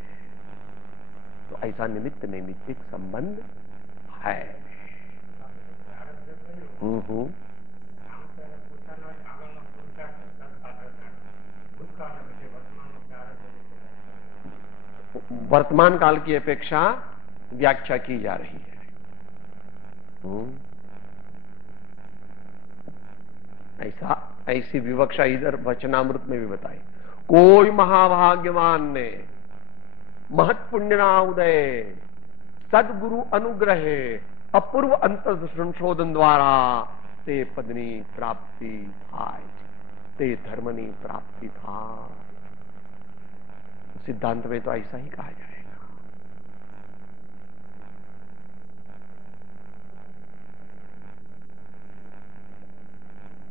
तो ऐसा निमित्त नैमित्तिक संबंध है. वर्तमान काल की अपेक्षा व्याख्या की जा रही है. ऐसा ऐसी विवक्षा इधर वचनामृत में भी बताई. कोई महाभाग्यवान ने महत पुण्य ना उदय सदगुरु अनुग्रहे अपूर्व अंतर संशोधन द्वारा ते पदनी प्राप्ति थाय, ते धर्मनी प्राप्ति था. सिद्धांत में तो ऐसा ही कहा जाएगा.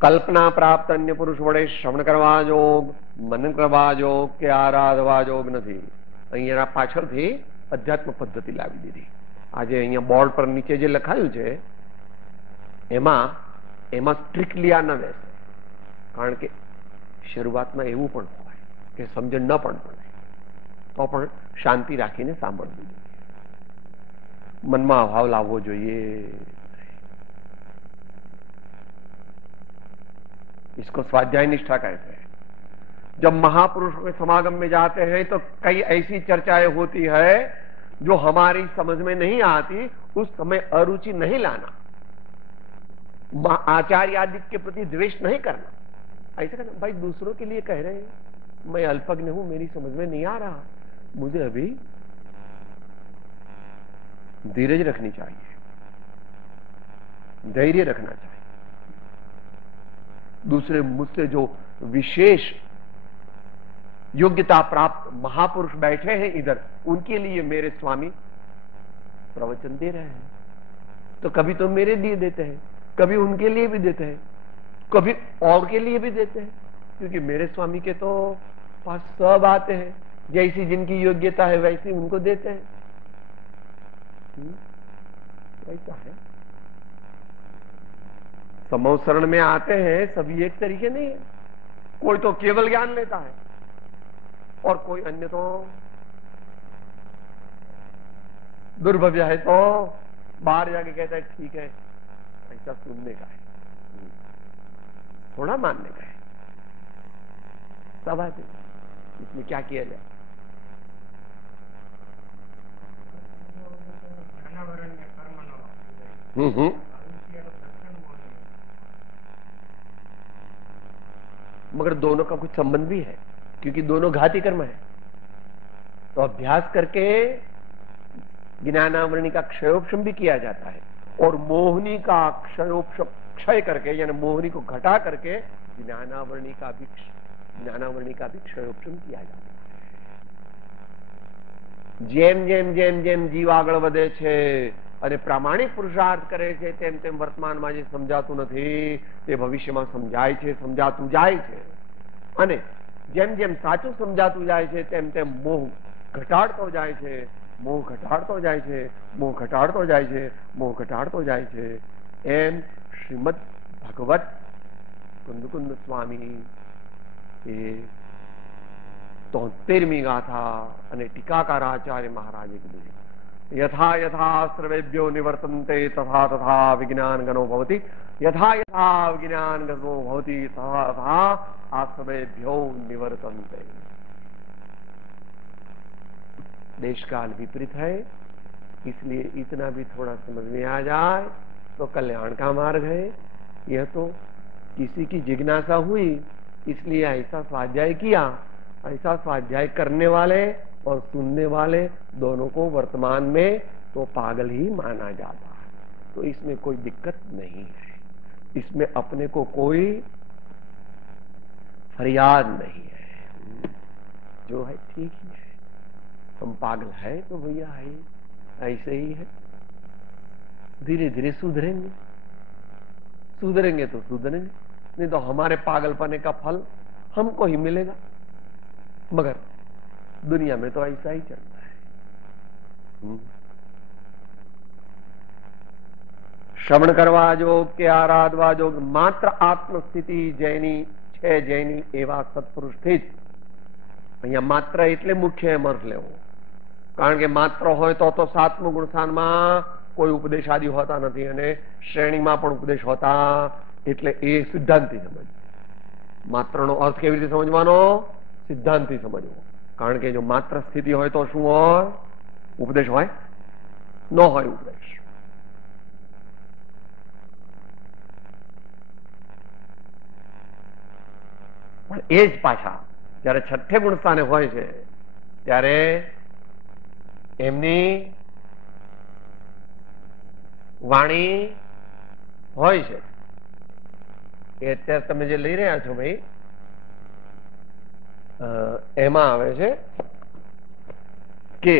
कल्पना प्राप्त अन्य पुरुष वडे श्रवण करवा जोग, मनन करवा जोग के आराधवा जोग નથી. અહીંયા પાછળથી અધ્યાત્મ પદ્ધતિ લાવી દીધી. આજે અહીંયા બોર્ડ પર નીચે જે લખાયું છે એમાં સ્ટ્રિક્ટલી આ ન બેસે, કારણ કે શરૂઆતમાં એવું પણ હોય કે સમજણ ન પણ પડે તો પણ શાંતિ રાખીને સાંભળવું જોઈએ, મનમાં અભાવ લાવવો જોઈએ. इसको स्वाध्याय निष्ठा कहते हैं. जब महापुरुषों के समागम में जाते हैं तो कई ऐसी चर्चाएं होती है जो हमारी समझ में नहीं आती. उस समय अरुचि नहीं लाना, आचार्य आदि के प्रति द्वेष नहीं करना. ऐसे कहना भाई दूसरों के लिए कह रहे हैं, मैं अल्पज्ञ हूं, मेरी समझ में नहीं आ रहा, मुझे अभी धीरज रखनी चाहिए, धैर्य रखना चाहिए. दूसरे मुझसे जो विशेष योग्यता प्राप्त महापुरुष बैठे हैं इधर, उनके लिए मेरे स्वामी प्रवचन दे रहे हैं, तो कभी तो मेरे लिए देते हैं, कभी उनके लिए भी देते हैं, कभी और के लिए भी देते हैं, क्योंकि मेरे स्वामी के तो पास सब आते हैं, जैसी जिनकी योग्यता है वैसी उनको देते हैं. ऐसा है। समूह शरण में आते हैं सभी एक तरीके नहीं है। कोई तो केवल ज्ञान लेता है और कोई अन्य तो दुर्भव्य है, तो बाहर जाके कहता है ठीक है, ऐसा सुनने का है, थोड़ा मानने का है। सब आते, इसमें क्या किया जाए? मगर दोनों का कुछ संबंध भी है, क्योंकि दोनों घाती कर्म है। तो अभ्यास करके ज्ञानावरणी का क्षयोपशम भी किया जाता है, और मोहिनी का क्षय करके, यानी मोहिनी को घटा करके ज्ञानावरणी का भी क्षयोपशम किया जाता है। जेम जेम जेम जेम जीव આગળ વધે છે અને પ્રામાણિક પુરુષાર્થ કરે છે, તેમ તેમ વર્તમાનમાં જે સમજાતું નથી તે ભવિષ્યમાં સમજાય છે, સમજાતું જાય છે। અને જેમ જેમ સાચું સમજાતું જાય છે તેમ તેમ મોહ ઘટાડતો જાય છે, મોહ ઘટાડતો જાય છે, મોહ ઘટાડતો જાય છે, મોહ ઘટાડતો જાય છે। એમ શ્રીમદ ભગવત કુંદકુંદ સ્વામી એ 73મી ગાથા અને ટીકાકાર આચાર્ય મહારાજે કીધું છે, यथा यथा सर्वेभ्यो निवर्तन्ते तथा तथा विज्ञान गणो भवति, यथा यथा विज्ञान गणो भवति तथा तथा आश्रवेभ्यो निवर्तन्ते। देश काल विपरीत है, इसलिए इतना भी थोड़ा समझ में आ जाए तो कल्याण का मार्ग है। यह तो किसी की जिज्ञासा हुई इसलिए ऐसा स्वाध्याय किया, ऐसा स्वाध्याय करने वाले और सुनने वाले दोनों को वर्तमान में तो पागल ही माना जाता है। तो इसमें कोई दिक्कत नहीं है, इसमें अपने को कोई फरियाद नहीं है, जो है ठीक ही है। हम पागल है तो भैया है, ऐसे ही है। धीरे धीरे सुधरेंगे, सुधरेंगे तो सुधरेंगे, नहीं तो हमारे पागलपने का फल हमको ही मिलेगा। मगर दुनिया में तो ऐसा ही चलता है। श्रवण करवा जोग के आराधवा जोग मात्र आत्मस्थिति जैनी छे, जैनी एवा सत्पुरुष સ્થિત। અહીંયા માત્ર એટલે મુખ્ય એમ અર્થ લેવો, કારણ કે માત્ર હોય તો સાતમું ગુણસ્થાનમાં કોઈ ઉપદેશ આદિ હોતા નથી અને શ્રેણીમાં પણ ઉપદેશ હોતા, એટલે એ સિદ્ધાંતિ સમજ। માત્રનો અર્થ કેવી રીતે સમજવાનો? સિદ્ધાંતિ સમજવો। કારણ કે જો માત્ર સ્થિતિ હોય તો શું હોય? ઉપદેશ હોય? ન હોય ઉપદેશ। પણ એ જ પાછા જયારે છઠ્ઠે ગુણસ્થાને હોય છે ત્યારે એમની વાણી હોય છે એ અત્યારે તમે જે લઈ રહ્યા છો ભાઈ, એમાં આવે છે કે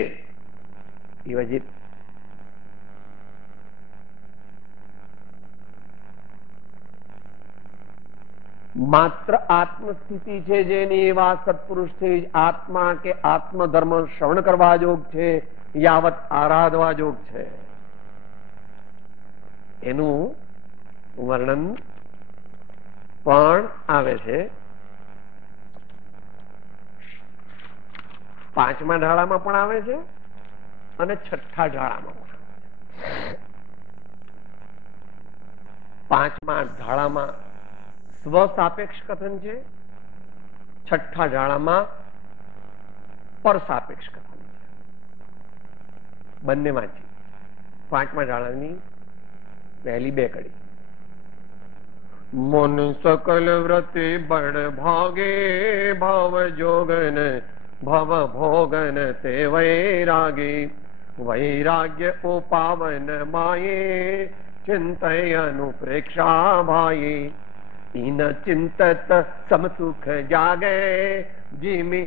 मात्र आत्मस्थिति છે જેની એવા સત્પુરુષ છે, આત્મા કે આત્મધર્મ શ્રવણ કરવા જોગ છે, યાવત આરાધવા જોગ છે। એનું વર્ણન પણ આવે છે 5મા ઢાળામાં પણ આવે છે અને 6ઠ્ઠા ઢાળામાં પણ આવે છે। 5મા ઢાળામાં સ્વસાપેક્ષ કથન છે, 6ઠ્ઠા ઢાળામાં પરસાપેક્ષ કથન છે। બંનેમાં છે। 5મા ઢાળાની પહેલી 2 કડી, मन सकल व्रति बड़ भागे, भाव जोगन भव भोगन ते वैरागी, वैराग्य उपावन माये, चिंतय अनुप्रेक्षा भाई, इन चिंतत समसुख जागे, जिमि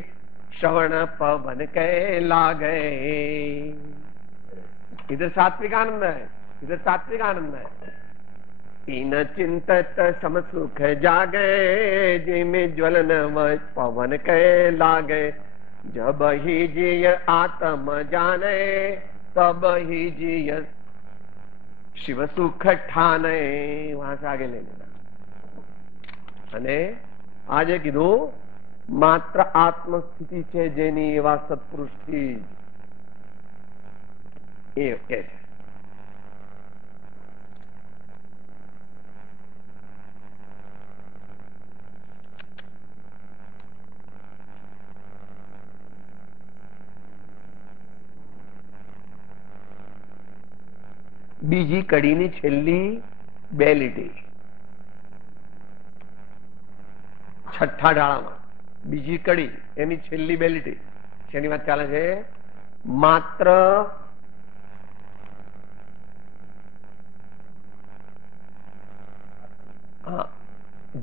श्रवण पवन के लागे। इधर सात्विक आनंद है, इधर सात्विक आनंद है। इन चिंतत समसुख जागे, जिमि ज्वलन पवन के लागे, जब ही जिय आत्म जाने, सब ही जियस शिव सुख ठाने, वहां से आगे ले लेना। અને આજે કીધું માત્ર આત્મસ્થિતિ છે જેની એવા સત્પુરુષથી એ કે છે. બીજી કડીની છેલ્લી બે લીટી છઠ્ઠા ઢાળામાં બીજી કડી એની છેલ્લી બે લીટી શેની વાત ચાલે છે? માત્ર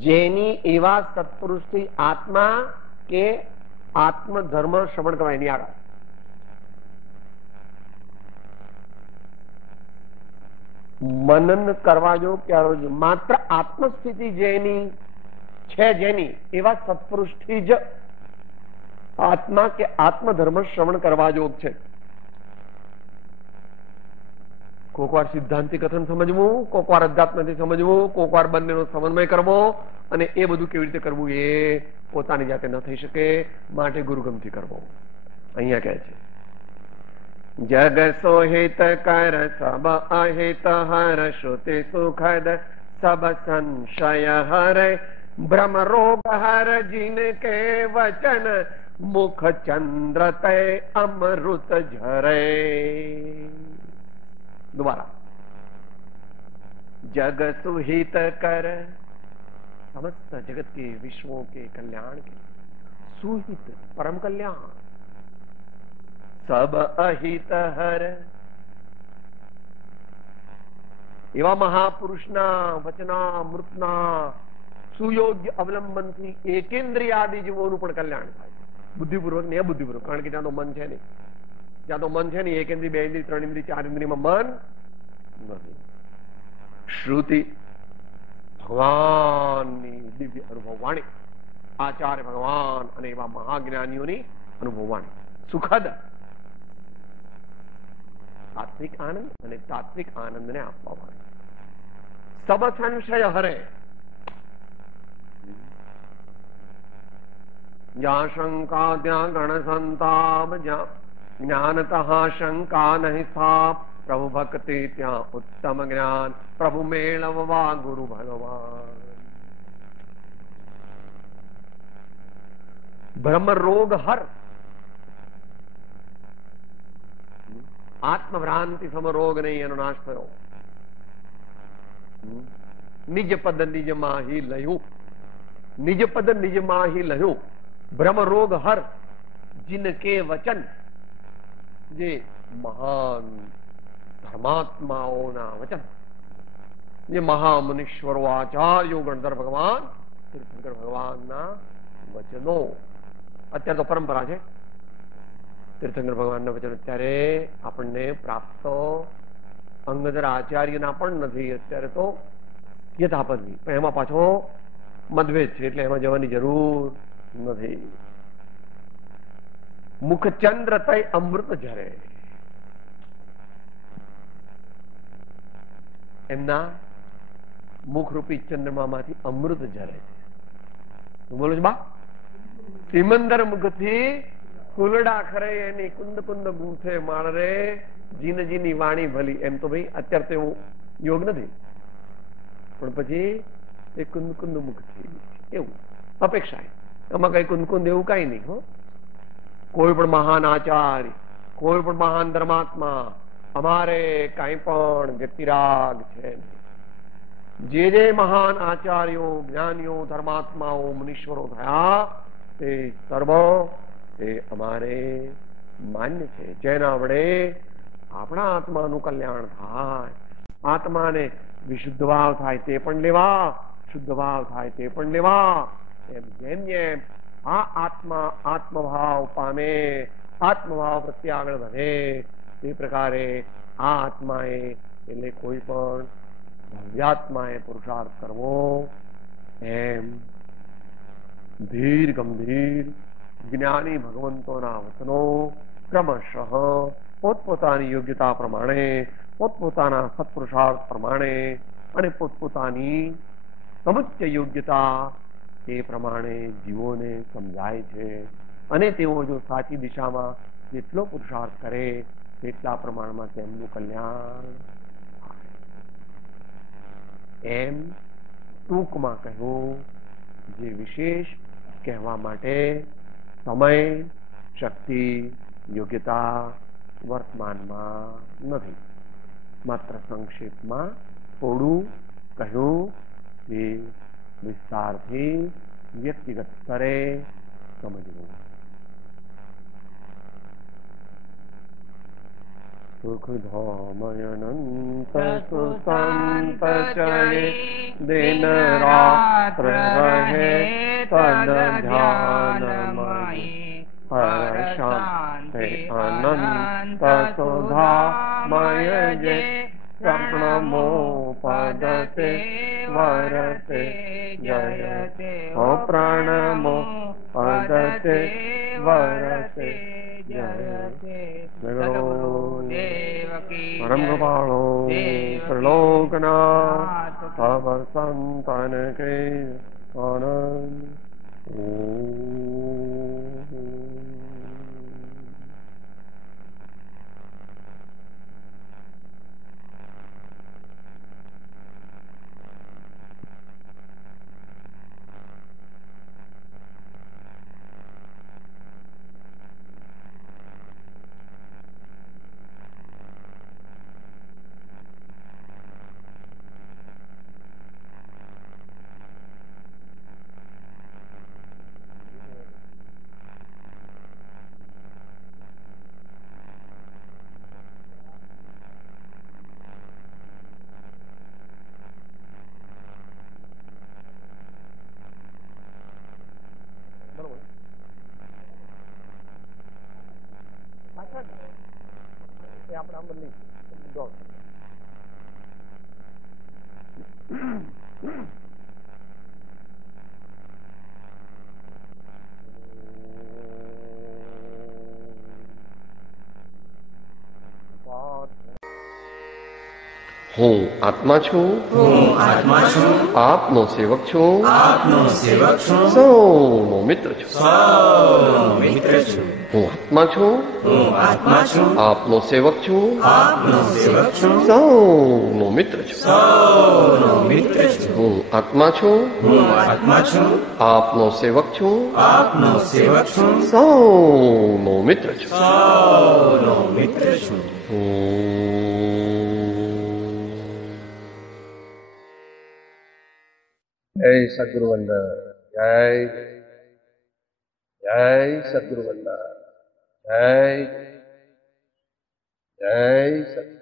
જેની એવા સત્પુરુષથી આત્મા કે આત્મધર્મ શ્રવણ કરવા, એની આગળ મનન કરવા જો ક્યારે માત્ર આત્મસ્થિતિ જેની છે, જેની એવા સત્પુરુષથી જ આત્મા કે આત્મધર્મ શ્રવણ કરવા જોગ છે. કોક વાર સિદ્ધાંતિક કથન સમજવું, કોક વાર અધ્યાત્મથી સમજવું, કોક વાર બંનેનો સમન્વય કરવો, અને એ બધું કેવી રીતે કરવું એ પોતાની જાતે ન થઈ શકે, માટે ગુરુગમથી કરવો. અહીંયા કહે છે જગ સોહિત કર સબ અહિત હર શ્રુતિ સુખદ સબ સંશય હરે ભ્રમ રોગ હર જીન કે વચન મુખ ચંદ્ર તે અમૃત ઝરે. दोबारा जग सुहित कर, समस्त जगत के विश्वों के कल्याण के सुहित परम कल्याण, सब अहित हर एवा महापुरुषना वचनामृतना સુયોગ્ય અવલંબનથી એકેન્દ્રિયાદિ જીવોનું પણ કલ્યાણ થાય, બુદ્ધિપૂર્વક ને અબુદ્ધિપૂર્વક. કારણ કે ત્યાં તો મન છે નહીં, જ્યાં તો મન છે ને એક ઇન્દ્રિય, બે ઇન્દ્રિય, ત્રણ ઇન્દ્રિય, ચાર ઇન્દ્રિયમાં મન નથી. શ્રુતિ ભગવાનની દિવ્ય અનુભવ વાણી, આચાર્ય ભગવાન અને એવા મહાજ્ઞાનીઓની અનુભવ વાણી, સુખદ આત્મિક આનંદ અને તાત્વિક આનંદને આપવા વાળી. સબ સંશય હરે, જ્યાં શંકા ત્યાં ગણ સંતાપ, જ્યાં જ્ઞાનતઃ શંકા નહીં સ્થાપ, પ્રભુ ભક્તિ ત્યાં ઉત્તમ જ્ઞાન, પ્રભુ મેળવવા ગુરુ ભગવાન. બ્રહ્મ રોગ હર, આત્મભ્રાંતિ સમરોગ નહીં, એનો નાશ થયો. નિજ પદ નિજ માહી લયું, નિજ પદ નિજ માહી લયું. બ્રહ્મ રોગ હર જીન કે વચન, જે મહાન ધર્માત્માઓના વચન, જે મહામુનીશ્વરો આચાર્યો ગણધર ભગવાન તીર્થંકર ભગવાનના વચનો. અત્યારે તો પરંપરા છે તીર્થંકર ભગવાનના વચન અત્યારે આપણને પ્રાપ્ત અંગધર આચાર્યના પણ નથી, અત્યારે તો યથાપદની. પણ એમાં પાછો મતભેદ છે, એટલે એમાં જવાની જરૂર નથી. મુખ ચંદ્ર તય અમૃત ઝરે, એમના મુખરૂપી ચંદ્રમામાંથી અમૃત ઝરે છે. શું બોલું છું બા? સિમંદર મુખથી ફૂલડા ખરે, એની કુંદ કુંદ ગૂંથે માળ રે, જીન જીની વાણી ભલી. એમ તો ભાઈ અત્યારે તો એવું યોગ નથી, પણ પછી એ કુંદ કુંદ મુખથી એવું અપેક્ષા. આમાં કઈ કુંદ કુંદ એવું કઈ નહીં. હો, કોઈ પણ મહાન આચાર્ય, કોઈ પણ મહાન ધર્માત્મા, અમારે કઈ પણ વ્યક્તિરાગ છે. જે જે મહાન આચાર્યો, જ્ઞાનીઓ, ધર્માત્માઓ, મુનીશ્વરો થયા તે સર્વ એ અમારે માન્ય છે, જેના વડે આપણા આત્માનું કલ્યાણ થાય. આત્માને વિશુદ્ધ ભાવ થાય તે પણ લેવા, શુદ્ધ ભાવ થાય તે પણ લેવા. એમ જેમ જેમ આ આત્મા આત્મભાવ પામે, આત્મભાવ પ્રત્યે આગળ વધે, તે પ્રકારે આ આત્માએ એટલે કોઈ પણ ભવ્યાત્માએ પુરુષાર્થ કરવો. એમ ધીર ગંભીર જ્ઞાની ભગવંતોના વચનો ક્રમશઃ પોતપોતાની યોગ્યતા પ્રમાણે, પોતપોતાના સત્પુરુષાર્થ પ્રમાણે અને પોતપોતાની સમુચ્ય યોગ્યતા તે પ્રમાણે જીવોને સમજાય છે. અને તેઓ જો સાચી દિશામાં જેટલો પુરુષાર્થ કરે તેટલા પ્રમાણમાં તેમનું કલ્યાણ થાય. એમ ટૂંકમાં કહ્યું, જે વિશેષ કહેવા માટે સમય, શક્તિ, યોગ્યતા વર્તમાનમાં નથી. માત્ર સંક્ષેપમાં થોડું કહ્યું કે વિસ્તારથી વ્યક્તિગત સ્તરે સમજવું. સુખ ધામયનંત સુશાંત ચરે દિન રાત્ર રહે તદ ધ્યાનમયી હર શાંતિ અનંત સુધામય જે પ્રણમો પદતે વરતે જયતે હો પ્રણમો પદતે વરતે જયતે પરમ કૃપાળો ત્રિલોકનાથ તવ સંતન કે આનંદ. આપણે આમ બદલી હું આત્મા છું, આપનો સેવક છું, સૌનો મિત્ર છું. હું આત્મા છું, આપનો સેવક છું, સૌનો મિત્ર છું. હું આત્મા છું, આપનો સેવક છું, સૌનો મિત્ર છું. જય સદગુરુ વંદન. જય જય સદગુરુ વંદન. જય જય સદગુરુ.